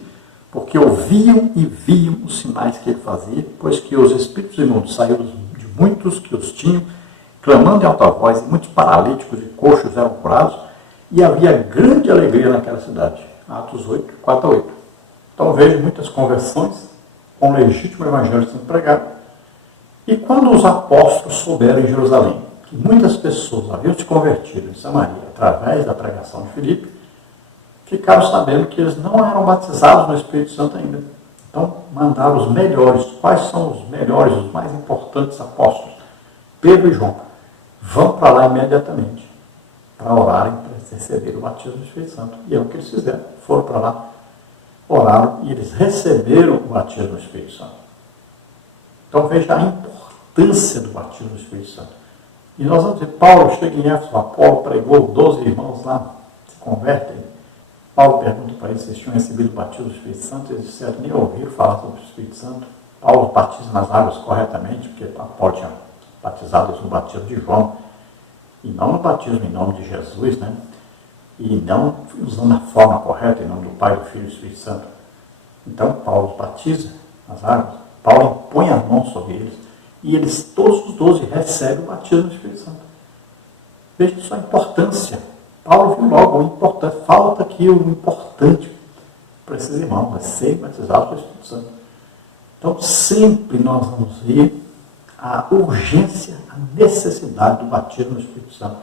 porque ouviam e viam os sinais que ele fazia, pois que os espíritos imundos saíram de muitos que os tinham, clamando em alta voz, e muitos paralíticos e coxos eram curados, e havia grande alegria naquela cidade. Atos 8, 4 a 8. Então vejo muitas conversões com o legítimo evangelho sendo pregado. E quando os apóstolos souberam em Jerusalém que muitas pessoas haviam se convertido em Samaria através da pregação de Filipe, ficaram sabendo que eles não eram batizados no Espírito Santo ainda. Então mandaram os melhores. Quais são os melhores, os mais importantes apóstolos? Pedro e João. Vão para lá imediatamente para orarem, para receber o batismo do Espírito Santo. E é o que eles fizeram. Foram para lá, oraram e eles receberam o batismo do Espírito Santo. Então veja a importância do batismo do Espírito Santo. E nós vamos ver, Paulo chega em Éfeso, Apolo pregou, 12 irmãos lá se convertem. Paulo pergunta para eles se eles tinham recebido o batismo do Espírito Santo. Eles disseram que nem ouviram falar sobre o Espírito Santo. Paulo batiza nas águas corretamente, porque Apolo tinha batizado no batismo de João, e não no batismo em nome de Jesus, né? E não usando a forma correta, em nome do Pai, do Filho e do Espírito Santo. Então, Paulo batiza nas águas, Paulo impõe a mão sobre eles, e eles, todos os 12, recebem o batismo do Espírito Santo. Veja só a importância. Paulo viu logo o importante, falta aqui o importante para esses irmãos, é ser batizados pelo Espírito Santo. Então, sempre nós vamos ver a urgência, a necessidade do batismo do Espírito Santo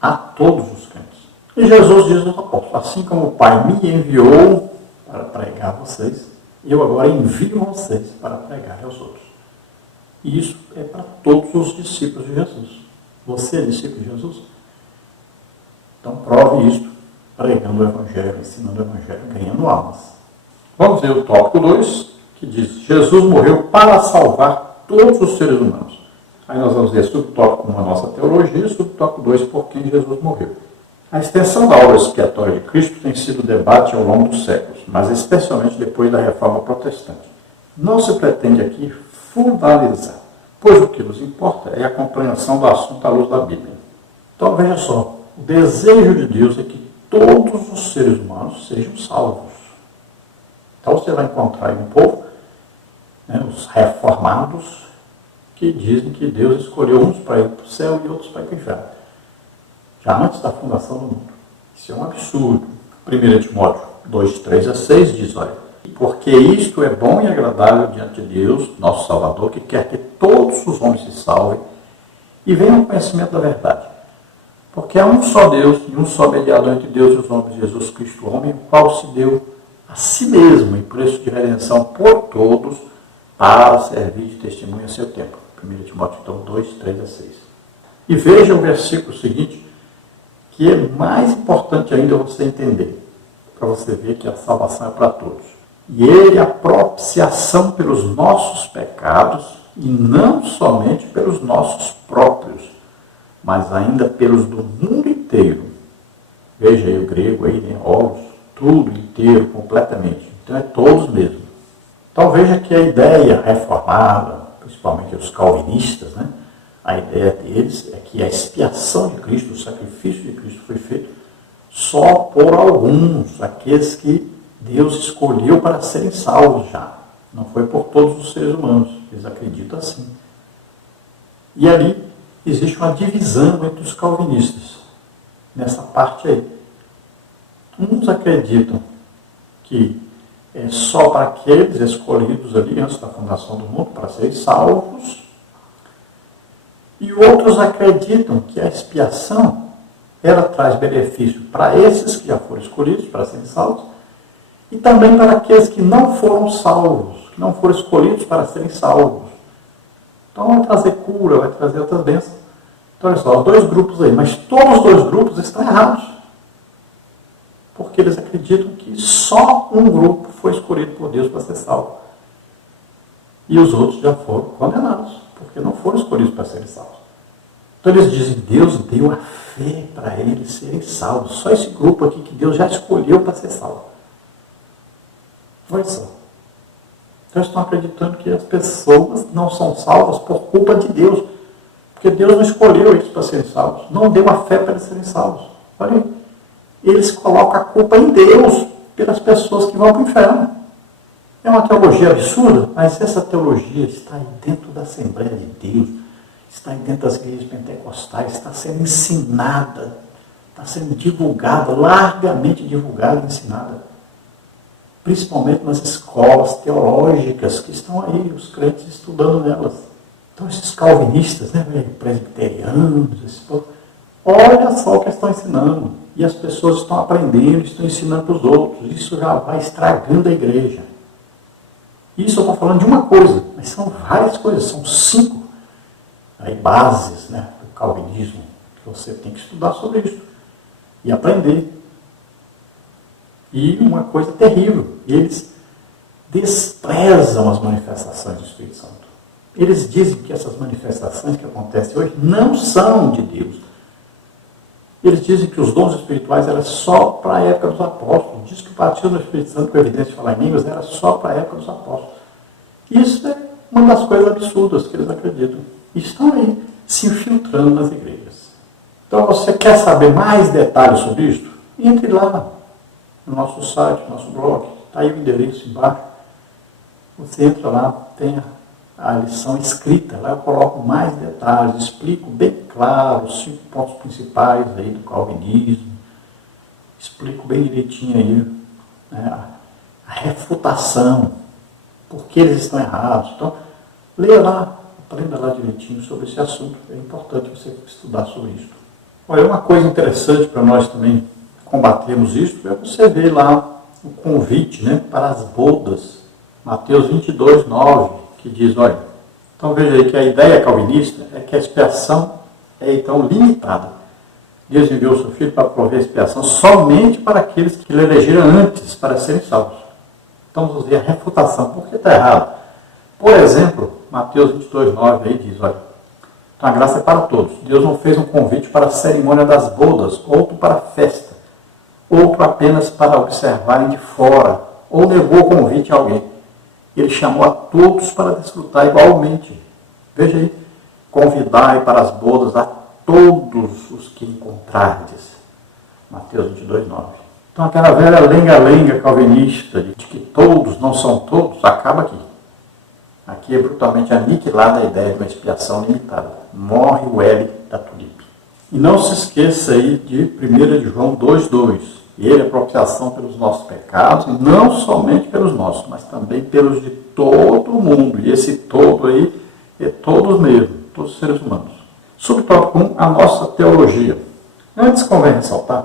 a todos os crentes. E Jesus diz aos apóstolos, assim como o Pai me enviou para pregar a vocês, eu agora envio vocês para pregar aos outros. E isso é para todos os discípulos de Jesus. Você é discípulo de Jesus? Então prove isto, pregando o Evangelho, ensinando o Evangelho, ganhando almas. Vamos ver o tópico 2, que diz, Jesus morreu para salvar todos os seres humanos. Aí nós vamos ver subtópico 1, a nossa teologia, subtópico 2, por quem Jesus morreu. A extensão da obra expiatória de Cristo tem sido debate ao longo dos séculos, mas especialmente depois da Reforma Protestante. Não se pretende aqui fundalizar, pois o que nos importa é a compreensão do assunto à luz da Bíblia. Então veja só, o desejo de Deus é que todos os seres humanos sejam salvos. Então você vai encontrar aí um povo, os reformados, que dizem que Deus escolheu uns para ir para o céu e outros para ir para o inferno. Já antes da fundação do mundo. Isso é um absurdo. 1 Timóteo 2, 3 a 6 diz, olha, porque isto é bom e agradável diante de Deus, nosso Salvador, que quer que todos os homens se salvem e venham ao conhecimento da verdade. Porque há um só Deus e um só mediador entre Deus e os homens, Jesus Cristo, o homem, o qual se deu a si mesmo em preço de redenção por todos, para servir de testemunho a seu tempo. 1 Timóteo 2, 3 a 6. E veja o versículo seguinte, que é mais importante ainda você entender, para você ver que a salvação é para todos. E ele é a propiciação pelos nossos pecados, e não somente pelos nossos próprios, mas ainda pelos do mundo inteiro. Veja aí o grego, aí, olhos, tudo inteiro, completamente. Então é todos mesmo. Então veja que a ideia reformada, principalmente os calvinistas, a ideia deles é que a expiação de Cristo, o sacrifício de Cristo foi feito só por alguns, aqueles que Deus escolheu para serem salvos já. Não foi por todos os seres humanos, eles acreditam assim. E ali existe uma divisão entre os calvinistas, nessa parte aí. Uns acreditam que é só para aqueles escolhidos ali antes da fundação do mundo, para serem salvos. E outros acreditam que a expiação, ela traz benefício para esses que já foram escolhidos para serem salvos, e também para aqueles que não foram salvos, que não foram escolhidos para serem salvos. Então vai trazer cura, vai trazer outras bênçãos. Então olha só, 2 grupos aí, mas todos os 2 grupos estão errados. Porque eles acreditam que só um grupo foi escolhido por Deus para ser salvo. E os outros já foram condenados, porque não foram escolhidos para serem salvos. Então eles dizem, Deus deu a fé para eles serem salvos. Só esse grupo aqui que Deus já escolheu para ser salvo. Olha só. Então estão acreditando que as pessoas não são salvas por culpa de Deus. Porque Deus não escolheu eles para serem salvos. Não deu a fé para eles serem salvos. Olha aí. Eles colocam a culpa em Deus pelas pessoas que vão para o inferno. É uma teologia absurda, mas essa teologia está aí dentro da Assembleia de Deus, está aí dentro das igrejas pentecostais, está sendo ensinada, está sendo divulgada, largamente divulgada e ensinada. Principalmente nas escolas teológicas que estão aí, os crentes estudando nelas. Então esses calvinistas, né, presbiterianos, esse povo, olha só o que estão ensinando. E as pessoas estão aprendendo, estão ensinando para os outros. Isso já vai estragando a igreja. Isso eu estou falando de uma coisa, mas são várias coisas, são 5 aí, bases, né, do calvinismo, que você tem que estudar sobre isso e aprender. E uma coisa terrível, eles desprezam as manifestações do Espírito Santo. Eles dizem que essas manifestações que acontecem hoje não são de Deus. Eles dizem que os dons espirituais eram só para a época dos apóstolos. Diz que o batismo do Espírito Santo com evidência de falar em línguas era só para a época dos apóstolos. Isso é uma das coisas absurdas que eles acreditam. E estão aí se infiltrando nas igrejas. Então, você quer saber mais detalhes sobre isso? Entre lá no nosso site, no nosso blog. Está aí o endereço embaixo. Você entra lá, tem a lição escrita. Lá eu coloco mais detalhes, explico bem claro os 5 pontos principais aí do calvinismo. Explico bem direitinho aí, né, a refutação, por que eles estão errados. Então, leia lá, aprenda lá direitinho sobre esse assunto. É importante você estudar sobre isso. Olha, uma coisa interessante para nós também combatermos isso é você ver lá o convite, né, para as bodas. Mateus 22, 9, que diz, olha, então veja aí que a ideia calvinista é que a expiação é então limitada. Deus enviou o seu Filho para prover a expiação somente para aqueles que lhe elegeram antes para serem salvos. Então vamos ver a refutação. Por que está errado? Por exemplo, Mateus 22, 9 aí diz, olha, então a graça é para todos. Deus não fez um convite para a cerimônia das bodas, outro para a festa, outro apenas para observarem de fora, ou negou o convite a alguém. Ele chamou a todos para desfrutar igualmente. Veja aí, convidai para as bodas a todos os que encontrardes. Mateus 22, 9. Então aquela velha lenga-lenga calvinista de que todos não são todos, acaba aqui. Aqui é brutalmente aniquilada a ideia de uma expiação limitada. Morre o L da tulipe. E não se esqueça aí de 1 de João 2,2. Ele é propiciação pelos nossos pecados, e não somente pelos nossos, mas também pelos de todo o mundo. E esse todo aí é todos mesmo, todos os seres humanos. Subtópico 1, a nossa teologia. Antes convém ressaltar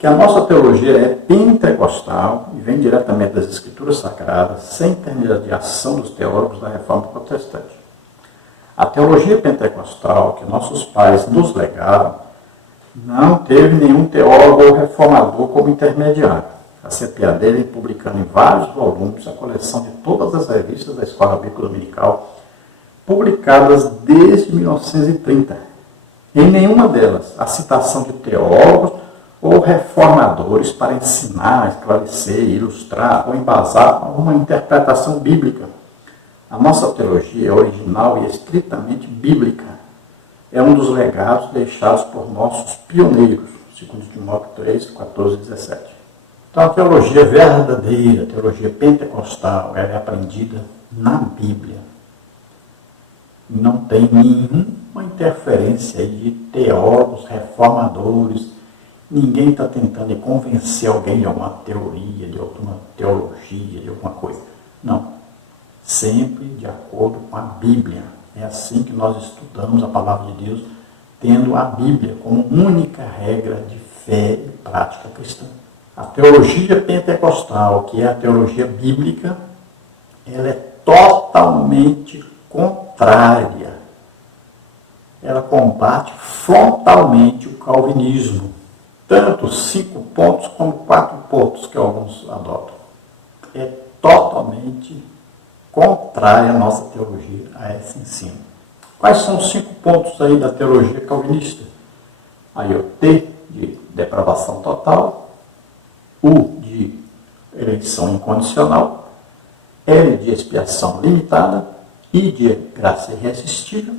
que a nossa teologia é pentecostal e vem diretamente das Escrituras Sagradas, sem intermediação dos teólogos da Reforma Protestante. A teologia pentecostal que nossos pais nos legaram não teve nenhum teólogo ou reformador como intermediário. A CPAD vem publicando em vários volumes a coleção de todas as revistas da Escola Bíblica Dominical, publicadas desde 1930. Em nenhuma delas a citação de teólogos ou reformadores para ensinar, esclarecer, ilustrar ou embasar uma interpretação bíblica. A nossa teologia é original e estritamente bíblica. É um dos legados deixados por nossos pioneiros, segundo Timóteo 3, 14 e 17. Então a teologia verdadeira, a teologia pentecostal, ela é aprendida na Bíblia. Não tem nenhuma interferência aí de teólogos, reformadores. Ninguém está tentando convencer alguém de alguma teoria, de alguma teologia, de alguma coisa. Não. Sempre de acordo com a Bíblia. É assim que nós estudamos a palavra de Deus, tendo a Bíblia como única regra de fé e prática cristã. A teologia pentecostal, que é a teologia bíblica, ela é totalmente contrária. Ela combate frontalmente o calvinismo. Tanto 5 pontos como 4 pontos que alguns adotam. É totalmente contrária à nossa teologia, a esse ensino. Quais são os 5 pontos aí da teologia calvinista? Aí o T de depravação total, U de eleição incondicional, L de expiação limitada, I de graça irresistível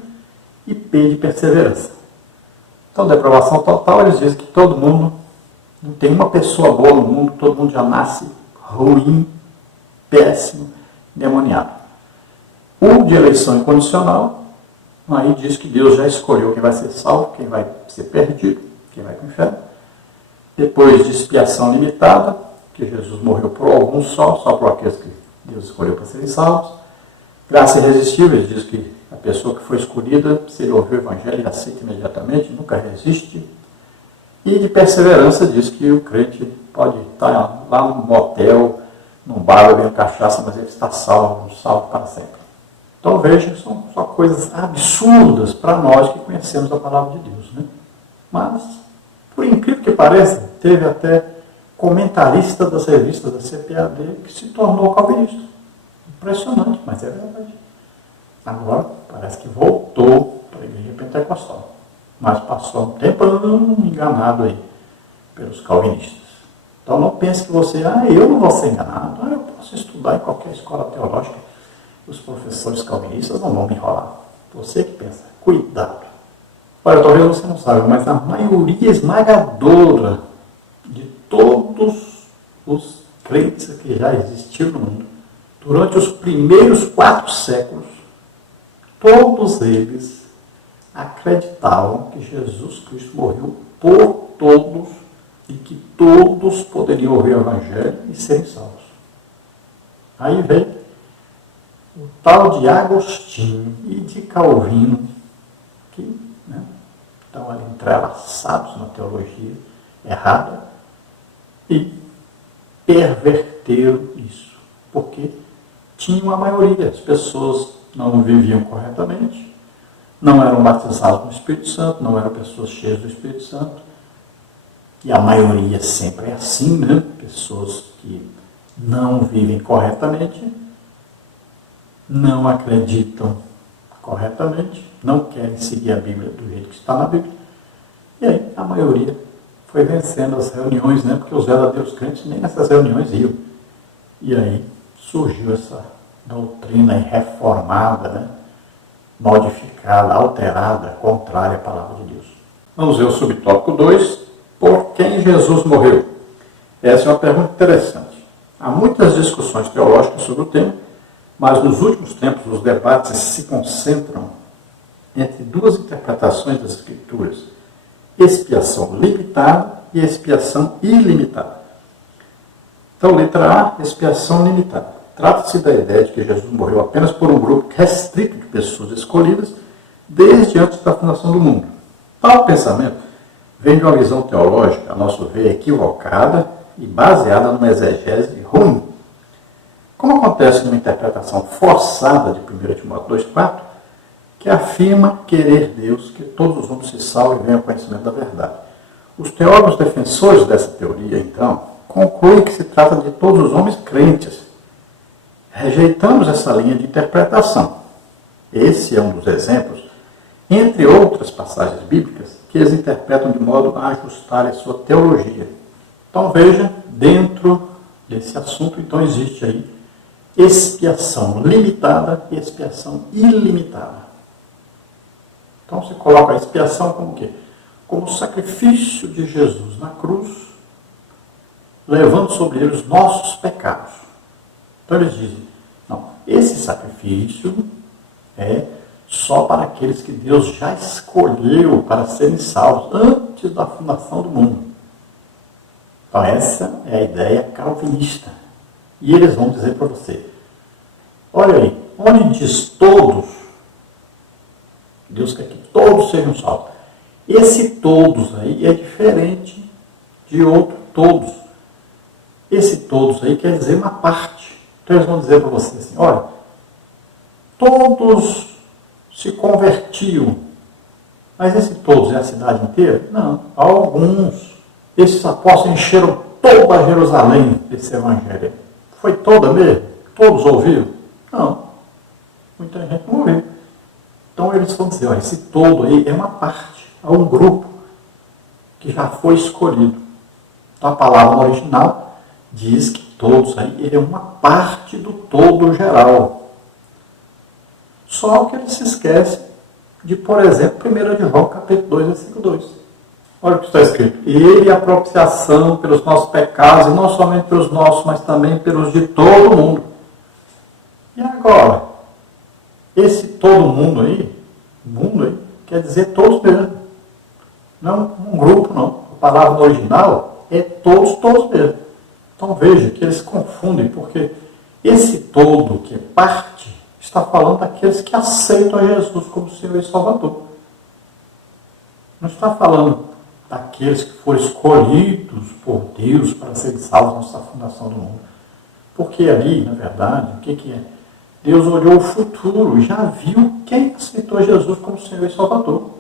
e P de perseverança. Então, depravação total, eles dizem que todo mundo, não tem uma pessoa boa no mundo, todo mundo já nasce ruim, péssimo, demoniado. U de eleição incondicional, aí diz que Deus já escolheu quem vai ser salvo, quem vai ser perdido, quem vai para o inferno. Depois de expiação limitada, que Jesus morreu por alguns só por aqueles que Deus escolheu para serem salvos. Graça irresistível, ele diz que a pessoa que foi escolhida, se ele ouvir o Evangelho, ele aceita imediatamente, nunca resiste. E de perseverança, diz que o crente pode estar lá no motel, num bar, bebendo cachaça, mas ele está salvo para sempre. Então veja, são só coisas absurdas para nós que conhecemos a palavra de Deus, né? Mas, por incrível que pareça, teve até comentarista das revistas da CPAD que se tornou calvinista. Impressionante, mas é verdade. Agora, parece que voltou para a igreja pentecostal. Mas passou um tempo enganado aí pelos calvinistas. Então não pense que você, eu não vou ser enganado, eu posso estudar em qualquer escola teológica. Os professores calvinistas não vão me enrolar. Você que pensa, cuidado. Olha, talvez você não saiba, mas a maioria esmagadora de todos os crentes que já existiram no mundo, durante os primeiros 4 séculos, todos eles acreditavam que Jesus Cristo morreu por todos e que todos poderiam ouvir o Evangelho e serem salvos. Aí vem o tal de Agostinho e de Calvino, que estão ali entrelaçados na teologia errada e perverteram isso, porque tinham a maioria, as pessoas não viviam corretamente, não eram batizados no Espírito Santo, não eram pessoas cheias do Espírito Santo, e a maioria sempre é assim, né? Pessoas que não vivem corretamente, não acreditam corretamente, não querem seguir a Bíblia do jeito que está na Bíblia, e aí a maioria foi vencendo as reuniões, né? Porque os verdadeiros crentes nem nessas reuniões iam. E aí surgiu essa doutrina reformada, né? Modificada, alterada, contrária à palavra de Deus. Vamos ver o subtópico 2, por quem Jesus morreu? Essa é uma pergunta interessante. Há muitas discussões teológicas sobre o tema, mas nos últimos tempos os debates se concentram entre 2 interpretações das Escrituras, expiação limitada e expiação ilimitada. Então, letra A, expiação limitada. Trata-se da ideia de que Jesus morreu apenas por um grupo restrito de pessoas escolhidas desde antes da fundação do mundo. Tal pensamento vem de uma visão teológica, a nosso ver, equivocada e baseada numa exegese ruim. Como acontece numa interpretação forçada de 1 Timóteo 2,4, que afirma querer Deus que todos os homens se salvem e venham ao conhecimento da verdade. Os teólogos defensores dessa teoria, então, concluem que se trata de todos os homens crentes. Rejeitamos essa linha de interpretação. Esse é um dos exemplos, entre outras passagens bíblicas, que eles interpretam de modo a ajustar a sua teologia. Então veja, dentro desse assunto, então existe aí expiação limitada e expiação ilimitada. Então você coloca a expiação como o quê? Como o sacrifício de Jesus na cruz, levando sobre ele os nossos pecados. Então eles dizem, não, esse sacrifício é só para aqueles que Deus já escolheu para serem salvos antes da fundação do mundo. Então essa é a ideia calvinista. E eles vão dizer para você, olha aí, onde diz todos, Deus quer que todos sejam salvos. Esse todos aí é diferente de outro todos. Esse todos aí quer dizer uma parte. Então eles vão dizer para você assim, olha, todos se convertiam, mas esse todos é a cidade inteira? Não, alguns. Esses apóstolos encheram toda Jerusalém desse evangelho. Foi toda mesmo? Todos ouviram? Não. Muita gente não ouviu. Então eles vão dizer, ó, esse todo aí é uma parte, é um grupo que já foi escolhido. Então a palavra no original diz que todos aí, ele é uma parte do todo geral. Só que ele se esquece de, por exemplo, 1 de João, capítulo 2, versículo 2. Olha o que está escrito. Ele é a propiciação pelos nossos pecados, e não somente pelos nossos, mas também pelos de todo mundo. E agora, esse todo mundo aí, quer dizer todos mesmo. Não um grupo, não. A palavra no original é todos mesmo. Então veja que eles confundem, porque esse todo, que é parte, está falando daqueles que aceitam a Jesus como Senhor e Salvador. Não está falando daqueles que foram escolhidos por Deus para serem salvos nessa fundação do mundo. Porque ali, na verdade, o que é? Deus olhou o futuro e já viu quem aceitou Jesus como Senhor e Salvador.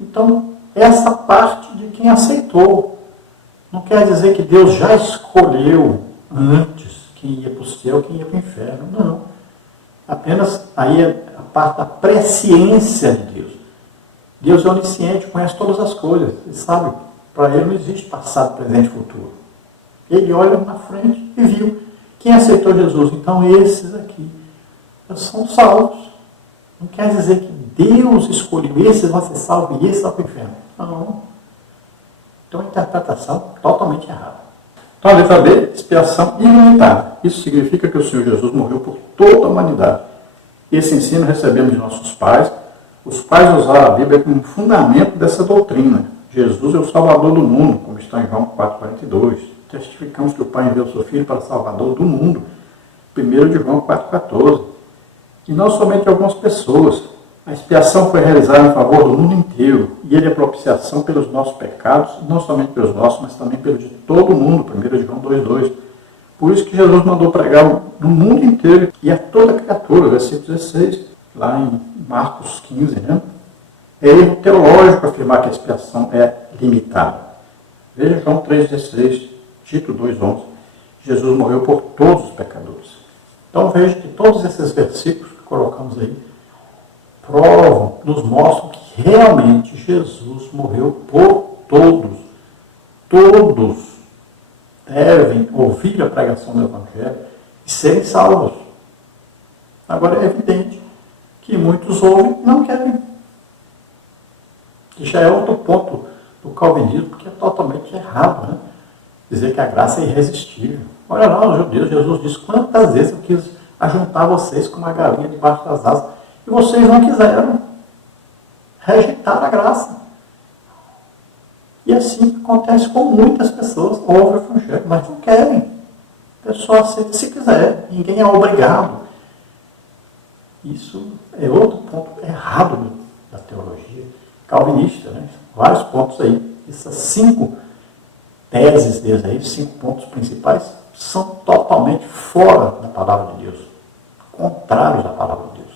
Então, essa parte de quem aceitou não quer dizer que Deus já escolheu antes quem ia para o céu, quem ia para o inferno. Não. Apenas aí é a parte da presciência de Deus. Deus é onisciente, conhece todas as coisas. Ele sabe, para ele não existe passado, presente e futuro. Ele olha na frente e viu quem aceitou Jesus. Então esses aqui são salvos. Não quer dizer que Deus escolheu esses vão ser salvos e esses vão para o inferno. Não. Então a interpretação totalmente errada. Então a letra B, expiação ilimitada. Isso significa que o Senhor Jesus morreu por toda a humanidade. Esse ensino recebemos de nossos pais. Os pais usaram a Bíblia como fundamento dessa doutrina. Jesus é o Salvador do mundo, como está em João 4,42. Testificamos que o Pai enviou o seu Filho para Salvador do mundo. 1 de João 4,14. E não somente algumas pessoas. A expiação foi realizada em favor do mundo inteiro. E ele é propiciação pelos nossos pecados, não somente pelos nossos, mas também pelos de todo o mundo. 1 de João 2,2. Por isso que Jesus mandou pregar no mundo inteiro e a toda criatura. Versículo 16. Lá em Marcos 15, né? É erro teológico afirmar que a expiação é limitada. Veja João 3,16, Tito 2,11. Jesus morreu por todos os pecadores. Então veja que todos esses versículos que colocamos aí provam, nos mostram que realmente Jesus morreu por todos. Todos devem ouvir a pregação do Evangelho e serem salvos. Agora é evidente que muitos ouvem e não querem. Que já é outro ponto do calvinismo, que é totalmente errado, né? Dizer que a graça é irresistível. Olha lá, os judeus, Jesus disse, quantas vezes eu quis ajuntar vocês com uma galinha debaixo das asas, e vocês não quiseram. Rejeitaram a graça. E assim acontece com muitas pessoas, ouvem o Evangelho, mas não querem. A pessoa aceita se quiser, ninguém é obrigado. Isso é outro ponto errado da teologia calvinista, né? Vários pontos aí. Essas 5 teses deles aí, 5 pontos principais, são totalmente fora da palavra de Deus. Contrários da palavra de Deus.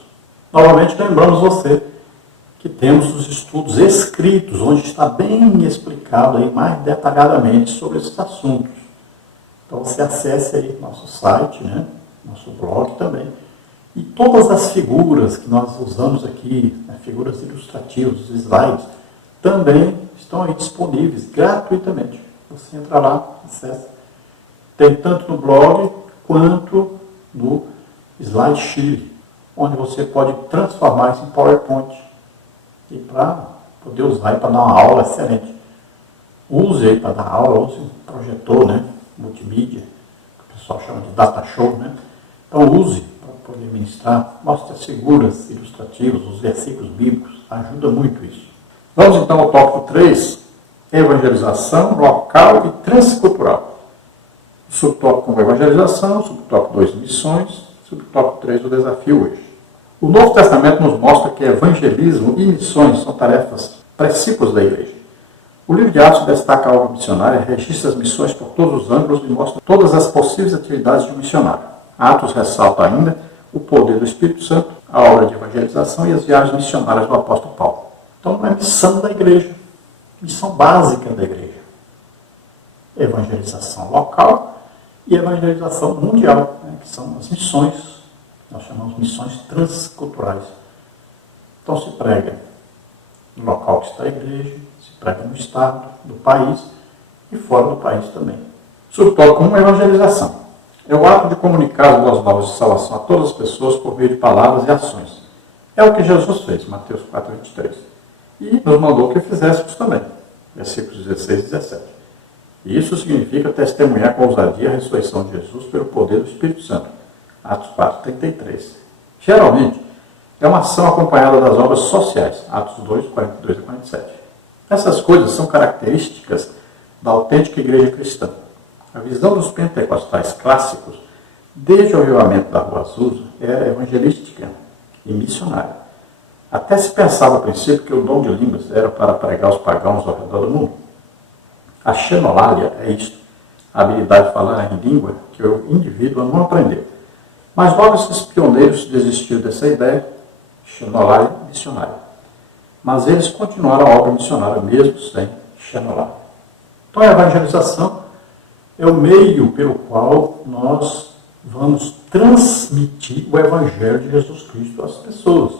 Novamente lembramos você que temos os estudos escritos, onde está bem explicado aí mais detalhadamente sobre esses assuntos. Então você acesse aí nosso site, né? Nosso blog também. E todas as figuras que nós usamos aqui, né, figuras ilustrativas, os slides, também estão aí disponíveis gratuitamente. Você entra lá, acessa. Tem tanto no blog quanto no SlideShare, onde você pode transformar isso em PowerPoint. E para poder usar para dar uma aula excelente. Use aí para dar aula, use um projetor, né, multimídia, que o pessoal chama de data show, né? Então use para poder ministrar, mostre as figuras ilustrativas, os versículos bíblicos, ajuda muito isso. Vamos então ao tópico 3, evangelização local e transcultural. O subtópico 1, evangelização, subtópico 2, missões, subtópico 3, o desafio hoje. O Novo Testamento nos mostra que evangelismo e missões são tarefas precípulas da igreja. O livro de Atos destaca a obra missionária, registra as missões por todos os ângulos e mostra todas as possíveis atividades de um missionário. Atos ressalta ainda o poder do Espírito Santo, a obra de evangelização e as viagens missionárias do apóstolo Paulo. Então, não é missão da igreja, missão básica da igreja. Evangelização local e evangelização mundial, né, que são as missões, nós chamamos de missões transculturais. Então se prega no local que está a igreja, se prega no estado, no país e fora do país também. Isso toca como uma evangelização. É o ato de comunicar as boas novas de salvação a todas as pessoas por meio de palavras e ações. É o que Jesus fez, Mateus 4:23. E nos mandou que fizéssemos também, versículos 16 e 17. E isso significa testemunhar com ousadia a ressurreição de Jesus pelo poder do Espírito Santo, Atos 4:33. Geralmente, é uma ação acompanhada das obras sociais, Atos 2:42 a 47. Essas coisas são características da autêntica igreja cristã. A visão dos pentecostais clássicos, desde o avivamento da Rua Azusa, era evangelística e missionária. Até se pensava a princípio que o dom de línguas era para pregar os pagãos ao redor do mundo. A xenolália é isto, a habilidade de falar em língua que o indivíduo não aprendeu. Mas logo esses pioneiros desistiram dessa ideia, xenolália missionária. Mas eles continuaram a obra missionária mesmo sem xenolália. Então a evangelização é o meio pelo qual nós vamos transmitir o Evangelho de Jesus Cristo às pessoas.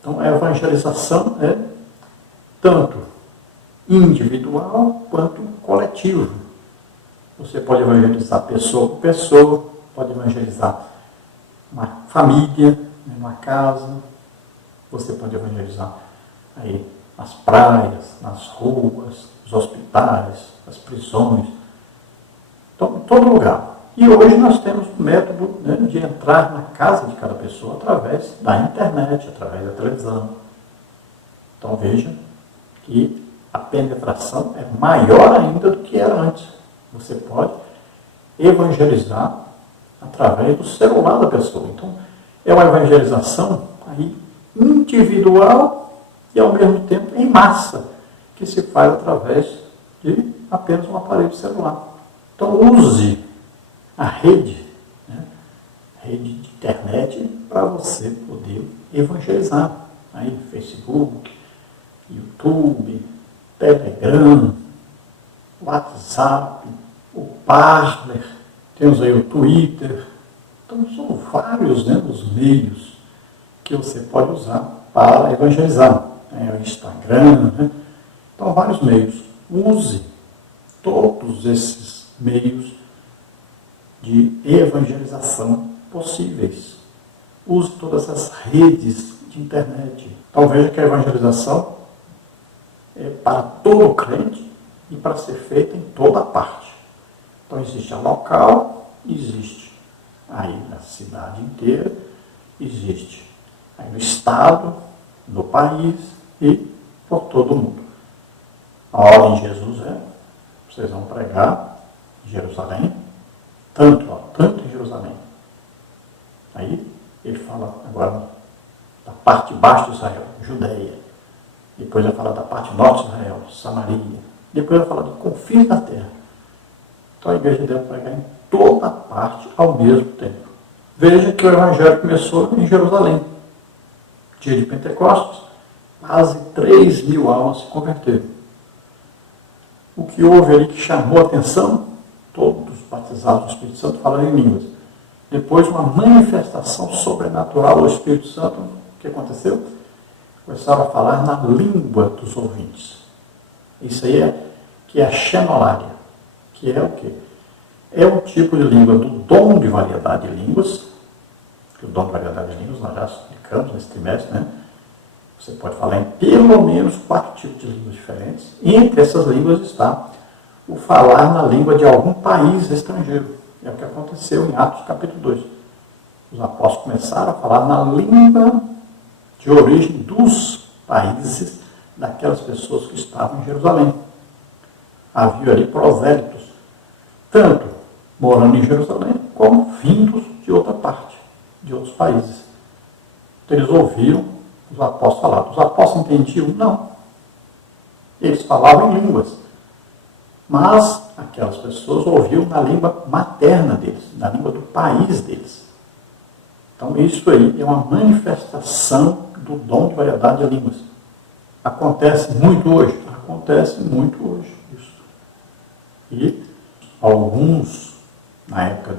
Então a evangelização é tanto individual quanto coletivo. Você pode evangelizar pessoa por pessoa, pode evangelizar uma família, uma casa, você pode evangelizar aí nas praias, nas ruas, nos hospitais, nas prisões, então, em todo lugar. E hoje nós temos o método, né, de entrar na casa de cada pessoa através da internet, através da televisão. Então veja que a penetração é maior ainda do que era antes. Você pode evangelizar através do celular da pessoa. Então, é uma evangelização aí individual e, ao mesmo tempo, em massa, que se faz através de apenas um aparelho celular. Então, use a rede, né, rede de internet, para você poder evangelizar. Aí, Facebook, YouTube, Telegram, WhatsApp, o Parler, temos aí o Twitter. Então, são vários, né, os meios que você pode usar para evangelizar. O Instagram, né? Então, vários meios. Use todos esses meios de evangelização possíveis. Use todas as redes de internet. Então, veja que a evangelização é para todo crente e para ser feita em toda parte. Então, existe a local, existe aí na cidade inteira, existe aí no estado, no país e por todo o mundo. A ordem de Jesus é: vocês vão pregar em Jerusalém, tanto em Jerusalém. Aí ele fala agora da parte de baixo de Israel, Judeia. Depois vai falar da parte norte de Israel, Samaria. Depois vai falar do confins da terra. Então a igreja deve pregar em toda parte ao mesmo tempo. Veja que o evangelho começou em Jerusalém. Dia de Pentecostes, quase 3.000 almas se converteram. O que houve ali que chamou a atenção, todos batizados no Espírito Santo falaram em línguas. Depois, uma manifestação sobrenatural do Espírito Santo, o que aconteceu? Começaram a falar na língua dos ouvintes. Isso aí que é a xenolália, que é o quê? É um tipo de língua do dom de variedade de línguas, que o dom de variedade de línguas nós já explicamos nesse trimestre, né? Você pode falar em pelo menos 4 tipos de línguas diferentes. Entre essas línguas está o falar na língua de algum país estrangeiro. É o que aconteceu em Atos capítulo 2. Os apóstolos começaram a falar na língua de origem dos países daquelas pessoas que estavam em Jerusalém. Havia ali prosélitos, tanto morando em Jerusalém, como vindos de outra parte, de outros países. Então, eles ouviram os apóstolos falar. Os apóstolos entendiam? Não. Eles falavam em línguas. Mas aquelas pessoas ouviam na língua materna deles, na língua do país deles. Então, isso aí é uma manifestação do dom de variedade de línguas. Acontece muito hoje? Acontece muito hoje isso. E alguns, na época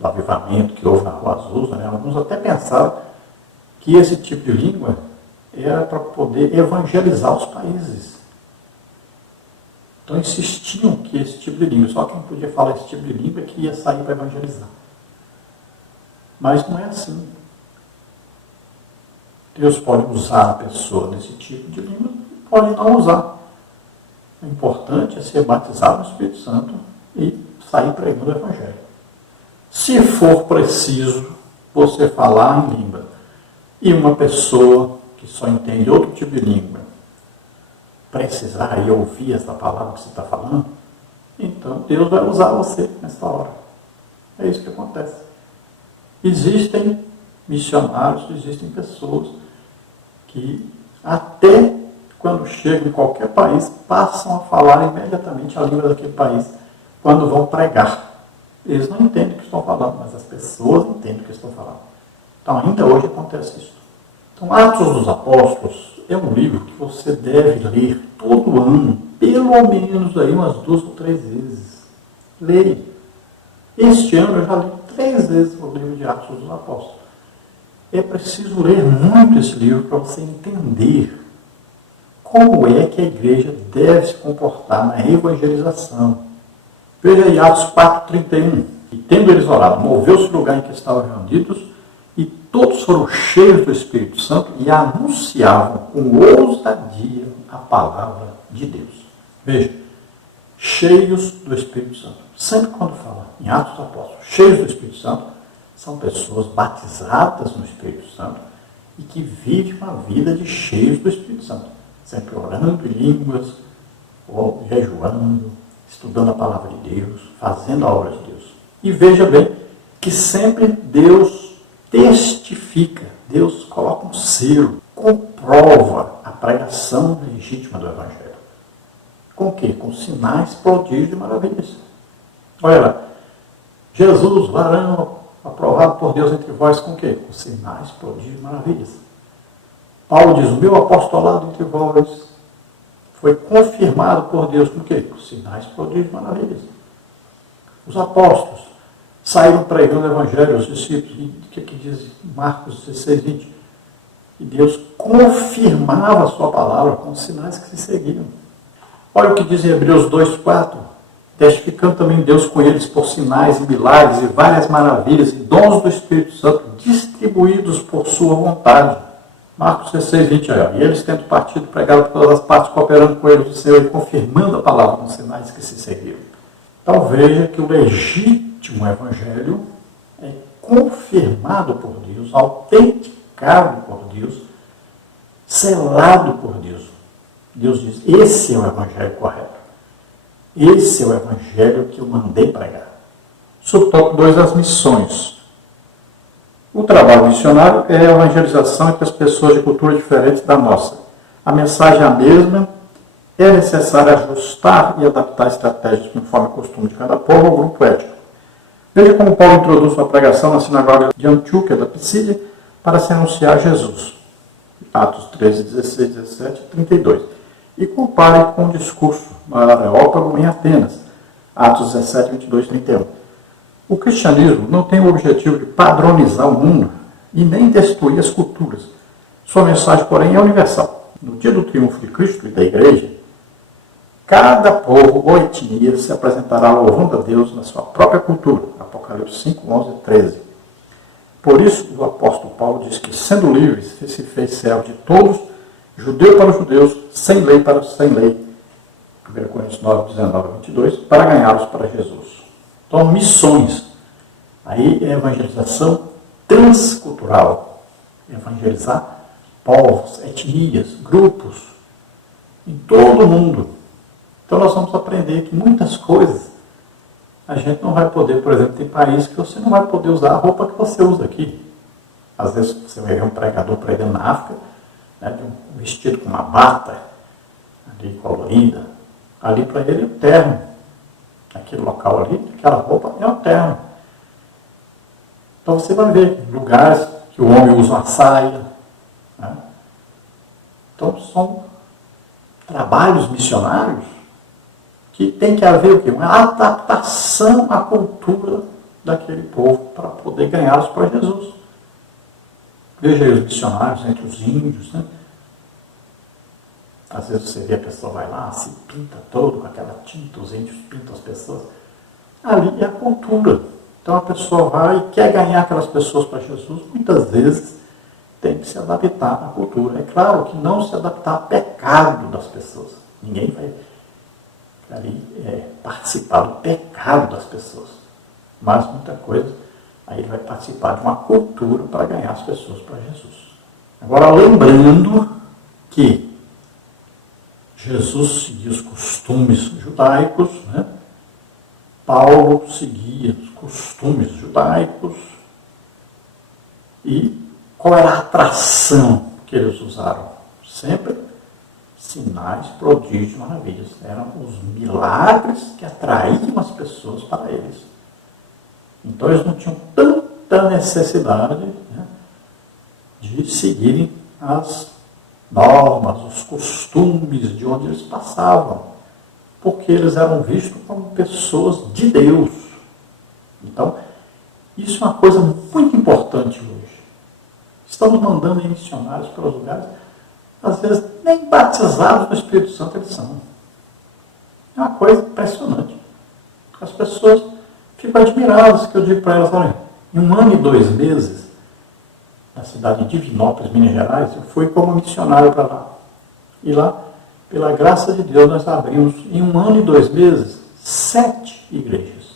do avivamento que houve na Rua Azusa, né, alguns até pensaram que esse tipo de língua era para poder evangelizar os países. Então insistiam que esse tipo de língua, só quem podia falar esse tipo de língua é que ia sair para evangelizar. Mas não é assim. Deus pode usar a pessoa nesse tipo de língua, pode não usar. O importante é ser batizado no Espírito Santo e sair pregando o Evangelho. Se for preciso você falar em língua e uma pessoa que só entende outro tipo de língua precisar e ouvir essa palavra que você está falando, então Deus vai usar você nessa hora. É isso que acontece. Existem missionários, existem pessoas que até quando chegam em qualquer país, passam a falar imediatamente a língua daquele país quando vão pregar. Eles não entendem o que estão falando, mas as pessoas entendem o que estão falando. Então, ainda hoje acontece isso. Então, Atos dos Apóstolos é um livro que você deve ler todo ano, pelo menos aí umas 2 ou 3 vezes. Leia. Este ano eu já li 3 vezes o livro de Atos dos Apóstolos. É preciso ler muito esse livro para você entender como é que a igreja deve se comportar na evangelização. Veja aí Atos 4:31. E tendo eles orado, moveu-se o lugar em que estavam reunidos, e todos foram cheios do Espírito Santo e anunciavam com ousadia a palavra de Deus. Veja, cheios do Espírito Santo. Sempre quando fala em Atos dos Apóstolos, cheios do Espírito Santo, são pessoas batizadas no Espírito Santo e que vivem uma vida de cheios do Espírito Santo. Sempre orando em línguas, ou jejuando, estudando a palavra de Deus, fazendo a obra de Deus. E veja bem que sempre Deus testifica, Deus coloca um selo, comprova a pregação legítima do Evangelho. Com o quê? Com sinais, prodígios e maravilhas. Olha lá, Jesus, varão aprovado por Deus entre vós, com o quê? Com sinais, prodígios e maravilhas. Paulo diz, o meu apostolado entre vós foi confirmado por Deus com o quê? Com sinais, prodígios e maravilhas. Os apóstolos saíram pregando o Evangelho aos discípulos. E o que diz Marcos 16:20? E Deus confirmava a sua palavra com os sinais que se seguiam. Olha o que diz em Hebreus 2:4. Testificando também Deus com eles por sinais e milagres e várias maravilhas e dons do Espírito Santo distribuídos por sua vontade. Marcos 16:20. E eles tendo partido, pregaram por todas as partes, cooperando com eles do Senhor e confirmando a palavra com sinais que se seguiram. Então veja que o legítimo Evangelho é confirmado por Deus, autenticado por Deus, selado por Deus. Deus diz, esse é o Evangelho correto. Esse é o Evangelho que eu mandei pregar. Subtópico 2, as missões. O trabalho missionário é a evangelização entre as pessoas de culturas diferentes da nossa. A mensagem é a mesma, é necessário ajustar e adaptar estratégias conforme o costume de cada povo ou grupo étnico. Veja como Paulo introduz sua pregação na sinagoga de Antioquia, da Pisídia, para se anunciar Jesus. Atos 13, 16, 17 e 32. E compare com o discurso no Areópago em Atenas, Atos 17, 22 e 31. O cristianismo não tem o objetivo de padronizar o mundo e nem destruir as culturas. Sua mensagem, porém, é universal. No dia do triunfo de Cristo e da Igreja, cada povo ou etnia se apresentará louvando a Deus na sua própria cultura. Apocalipse 5, 11 e 13. Por isso, o apóstolo Paulo diz que, sendo livres, se fez servo de todos, judeu para os judeus, sem lei para os sem lei. 1 Coríntios 9, 19 e 22, para ganhá-los para Jesus. Então, missões. Aí é evangelização transcultural. Evangelizar povos, etnias, grupos, em todo o mundo. Então, nós vamos aprender que muitas coisas a gente não vai poder, por exemplo, tem países que você não vai poder usar a roupa que você usa aqui. Às vezes você vai ver um pregador pregando na África, né, vestido com uma bata ali colorida. Ali para ele é o terno. Aquele local ali, aquela roupa é o terno. Então você vai ver lugares que o homem usa uma saia. Né? Então são trabalhos missionários que tem que haver o quê? Uma adaptação à cultura daquele povo para poder ganhá-los para Jesus. Veja aí os missionários entre os índios, né? Às vezes você vê a pessoa vai lá, se pinta todo com aquela tinta, os índios pintam as pessoas. Ali é a cultura. Então a pessoa vai e quer ganhar aquelas pessoas para Jesus, muitas vezes tem que se adaptar à cultura. É claro que não se adaptar ao pecado das pessoas. Ninguém vai ali participar do pecado das pessoas. Mas muita coisa, aí ele vai participar de uma cultura para ganhar as pessoas para Jesus. Agora, lembrando que Jesus seguia os costumes judaicos, né? Paulo seguia os costumes judaicos. E qual era a atração que eles usaram? Sempre sinais, prodígios, maravilhas. Eram os milagres que atraíam as pessoas para eles. Então eles não tinham tanta necessidade, né, de seguirem as normas, os costumes de onde eles passavam, porque eles eram vistos como pessoas de Deus. Então, isso é uma coisa muito importante hoje. Estamos mandando em missionários para os lugares, às vezes nem batizados no Espírito Santo eles são. É uma coisa impressionante. As pessoas ficam admiradas, que eu digo para elas, olha, em 1 ano e 2 meses, na cidade de Divinópolis, Minas Gerais, eu fui como missionário para lá. E lá, pela graça de Deus, nós abrimos, em 1 ano e 2 meses, 7 igrejas.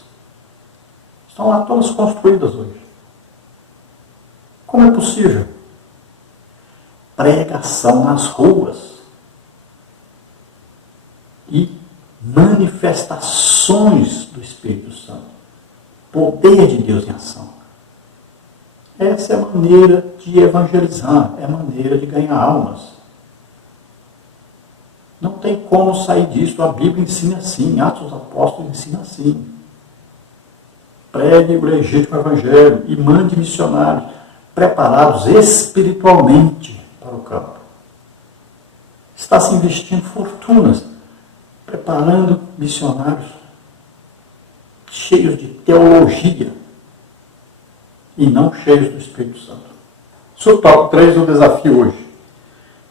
Estão lá todas construídas hoje. Como é possível? Pregação nas ruas e manifestações do Espírito Santo. Poder de Deus em ação. Essa é a maneira de evangelizar, é a maneira de ganhar almas. Não tem como sair disso, a Bíblia ensina assim, Atos dos Apóstolos ensina assim. Pregue o legítimo evangelho e mande missionários preparados espiritualmente para o campo. Está se investindo fortunas, preparando missionários cheios de teologia e não cheios do Espírito Santo. Isso é o top 3 do desafio hoje.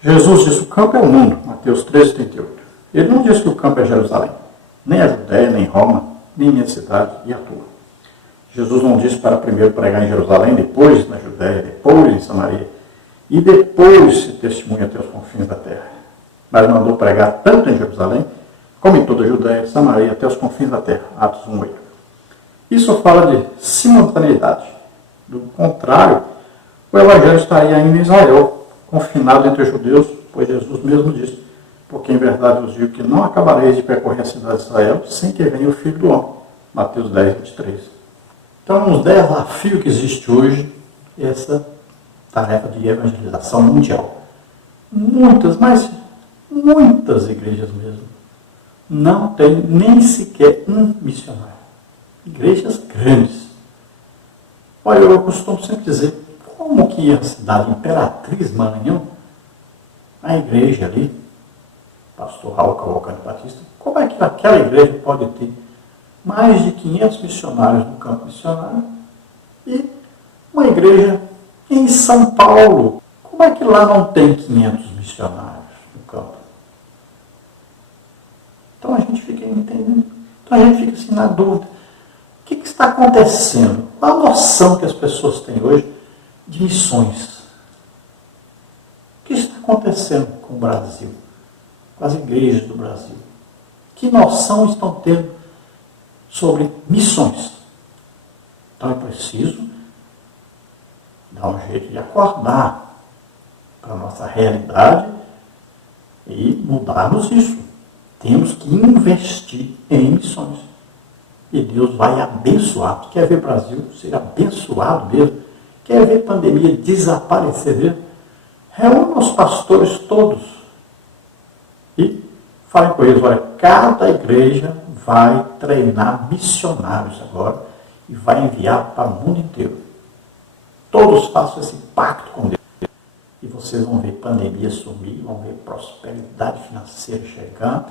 Jesus disse, o campo é o mundo, Mateus 13:38. Ele não disse que o campo é Jerusalém, nem a Judéia, nem Roma, nem minha cidade e a tua. Jesus não disse para primeiro pregar em Jerusalém, depois na Judéia, depois em Samaria, e depois se testemunha até os confins da terra. Mas mandou pregar tanto em Jerusalém, como em toda a Judéia, Samaria, até os confins da terra. Atos 1:8. Isso fala de simultaneidade. Do contrário, o Evangelho estaria ainda em Israel, confinado entre os judeus, pois Jesus mesmo disse, porque em verdade vos digo que não acabareis de percorrer a cidade de Israel sem que venha o Filho do Homem. Mateus 10:23. Então, um desafio que existe hoje é essa tarefa de evangelização mundial. Muitas, mas muitas igrejas mesmo, não tem nem sequer um missionário. Igrejas grandes. Olha, eu costumo sempre dizer, como que a cidade Imperatriz, Maranhão, a igreja ali, pastor Raul Cavalcante Batista, como é que aquela igreja pode ter mais de 500 missionários no campo missionário e uma igreja em São Paulo? Como é que lá não tem 500 missionários no campo? Então a gente fica entendendo, então a gente fica assim na dúvida. O que está acontecendo? Qual a noção que as pessoas têm hoje de missões? O que está acontecendo com o Brasil? Com as igrejas do Brasil? Que noção estão tendo sobre missões? Então é preciso dar um jeito de acordar para a nossa realidade e mudarmos isso. Temos que investir em missões. E Deus vai abençoar. Quer ver o Brasil ser abençoado mesmo? Quer ver a pandemia desaparecer mesmo? Reúna os pastores todos e falem com eles, olha, cada igreja vai treinar missionários agora e vai enviar para o mundo inteiro. Todos façam esse pacto com Deus. E vocês vão ver pandemia sumir, vão ver prosperidade financeira chegando,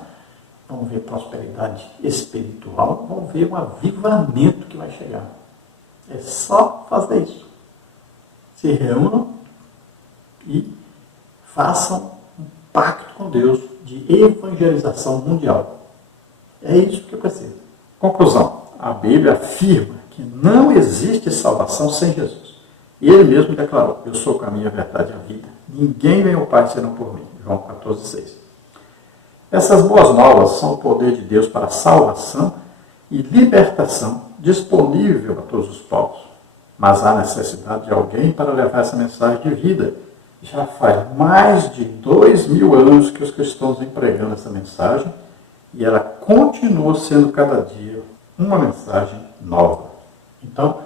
vão ver prosperidade espiritual, vão ver um avivamento que vai chegar. É só fazer isso. Se reúnam e façam um pacto com Deus de evangelização mundial. É isso que eu preciso. Conclusão. A Bíblia afirma que não existe salvação sem Jesus. Ele mesmo declarou: eu sou o caminho, a verdade e a vida. Ninguém vem ao Pai senão por mim. João 14,6. Essas boas novas são o poder de Deus para a salvação e libertação disponível a todos os povos. Mas há necessidade de alguém para levar essa mensagem de vida. Já faz mais de 2000 anos que os cristãos vêm pregando essa mensagem e ela continua sendo cada dia uma mensagem nova. Então,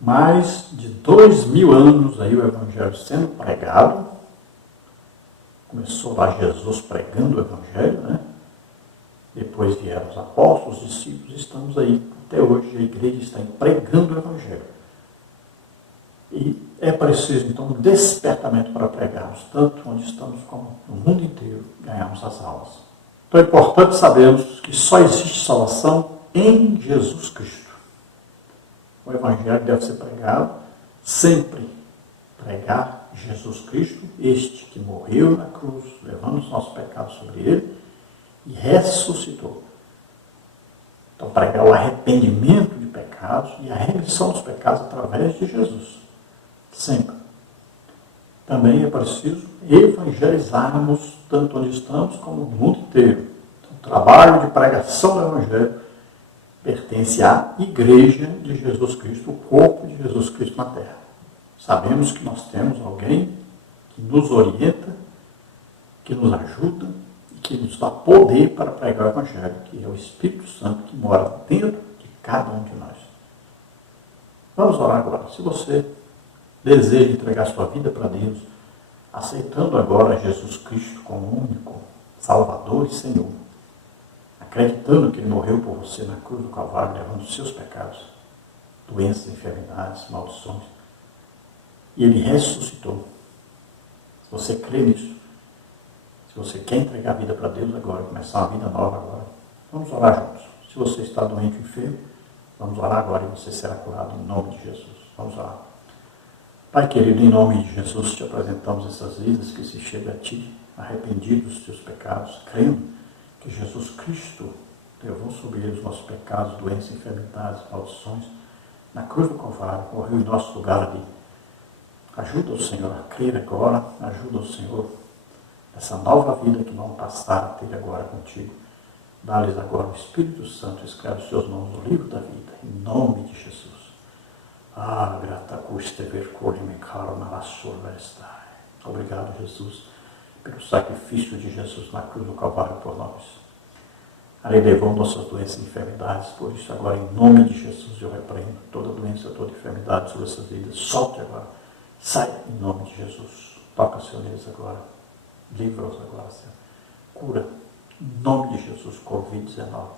mais de 2000 anos aí o Evangelho sendo pregado. Começou lá Jesus pregando o Evangelho, né? Depois vieram os apóstolos, os discípulos, estamos aí até hoje, a igreja está pregando o Evangelho. E é preciso, então, um despertamento para pregarmos, tanto onde estamos como no mundo inteiro, ganharmos as almas. Então é importante sabermos que só existe salvação em Jesus Cristo. O Evangelho deve ser pregado sempre. Pregar Jesus Cristo, este que morreu na cruz, levando os nossos pecados sobre ele, e ressuscitou. Então, pregar o arrependimento de pecados e a remissão dos pecados através de Jesus. Sempre. Também é preciso evangelizarmos tanto onde estamos como no mundo inteiro. Então, o trabalho de pregação do Evangelho pertence à Igreja de Jesus Cristo, o corpo de Jesus Cristo na Terra. Sabemos que nós temos alguém que nos orienta, que nos ajuda e que nos dá poder para pregar o Evangelho, que é o Espírito Santo que mora dentro de cada um de nós. Vamos orar agora. Se você deseja entregar sua vida para Deus, aceitando agora Jesus Cristo como único Salvador e Senhor, acreditando que Ele morreu por você na cruz do Calvário, levando os seus pecados, doenças, enfermidades, maldições, e Ele ressuscitou. Se você crê nisso, se você quer entregar a vida para Deus agora, começar uma vida nova agora, vamos orar juntos. Se você está doente ou enfermo, vamos orar agora e você será curado em nome de Jesus. Vamos orar. Pai querido, em nome de Jesus, te apresentamos essas vidas que se chegam a Ti, arrependidos dos Teus pecados, crendo que Jesus Cristo levou sobre Ele os nossos pecados, doenças, enfermidades, maldições, na cruz do Calvário, morreu em nosso lugar ali. Ajuda o Senhor a crer agora, ajuda o Senhor essa nova vida que vão passar a ter agora contigo. Dá-lhes agora o Espírito Santo, escreve os seus nomes no livro da vida, em nome de Jesus. Ah, grata custe vercole me caro na vestai. Obrigado, Jesus, pelo sacrifício de Jesus na cruz do Calvário por nós. Ele levou nossas doenças e enfermidades, por isso agora, em nome de Jesus, eu repreendo toda doença, toda enfermidade sobre essas vidas. Solte agora, sai em nome de Jesus. Toca, Senhor, neles agora. Livra-os agora, Senhor. Cura, em nome de Jesus, Covid-19.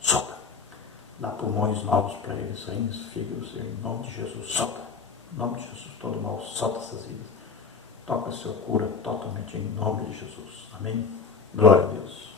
Solta. Dá pulmões novos para eles, rins, fígados, em nome de Jesus. Solta. Em nome de Jesus, todo mal, solta essas vidas. Toca, Senhor, cura totalmente em nome de Jesus. Amém? Glória a Deus.